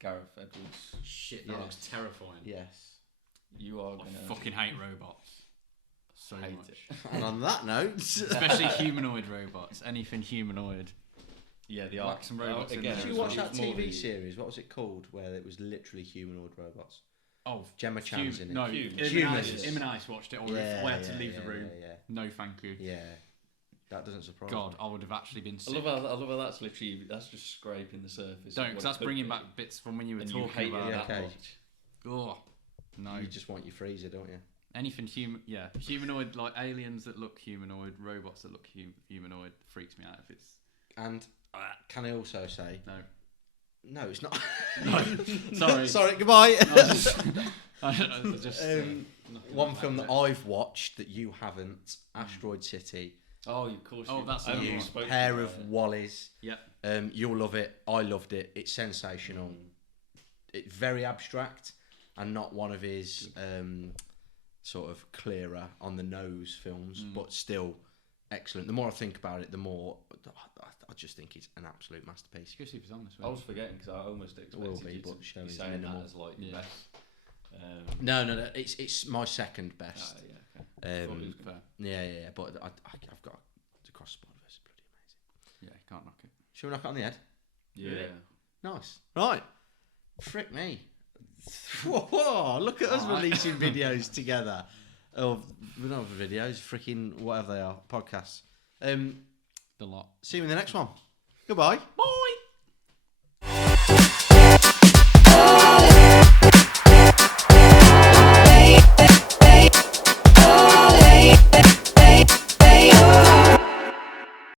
Gareth Edwards. Shit, that Yeah. looks terrifying. Yes. You are I gonna fucking hate robots. So hate much. it. And on that note, Especially humanoid robots. Anything humanoid. Yeah, the Like some robots in again. there did as you well. watch it that was more TV the- series? What was it called? Where it was literally humanoid robots. Oh, Gemma Chan's in it. No, Humans. Humans. Him and I watched it. I had to leave the room. No, thank you. Yeah. That doesn't surprise God, me. I would have actually been I sick. love how that's literally just scraping the surface. Don't, of because what that's it could bringing be. back bits from when you were And you talking hate about it Yeah, that okay. much. Oh, no. You just want your freezer, don't you? Anything humanoid, like aliens that look humanoid, robots that look humanoid, freaks me out if it's... And can I also say... No, it's not. Sorry. Sorry, goodbye. I just, One film that I've watched that you haven't, Asteroid City. Oh, of course. Oh, you- that's I haven't another even one. spoken Pair about of it. Wallies. Yep. You'll love it. I loved it. It's sensational. It's very abstract and not one of his sort of clearer on the nose films, but still excellent. The more I think about it, the more I just think it's an absolute masterpiece. Go see if it's on this I was forgetting because I almost expected will be, you but to show be is saying minimal. that as like Yeah. best. No, it's my second best. Yeah, okay. Thought it was fair. Yeah, but I've got the Cross Spider-Verse, bloody amazing. Yeah, you can't knock it. Shall we knock it on the head? Yeah. Nice. Right. Frick me. Whoa, look at us releasing videos together. Oh, not videos, freaking whatever they are, podcasts. The lot. See you in the next one. Goodbye. Bye.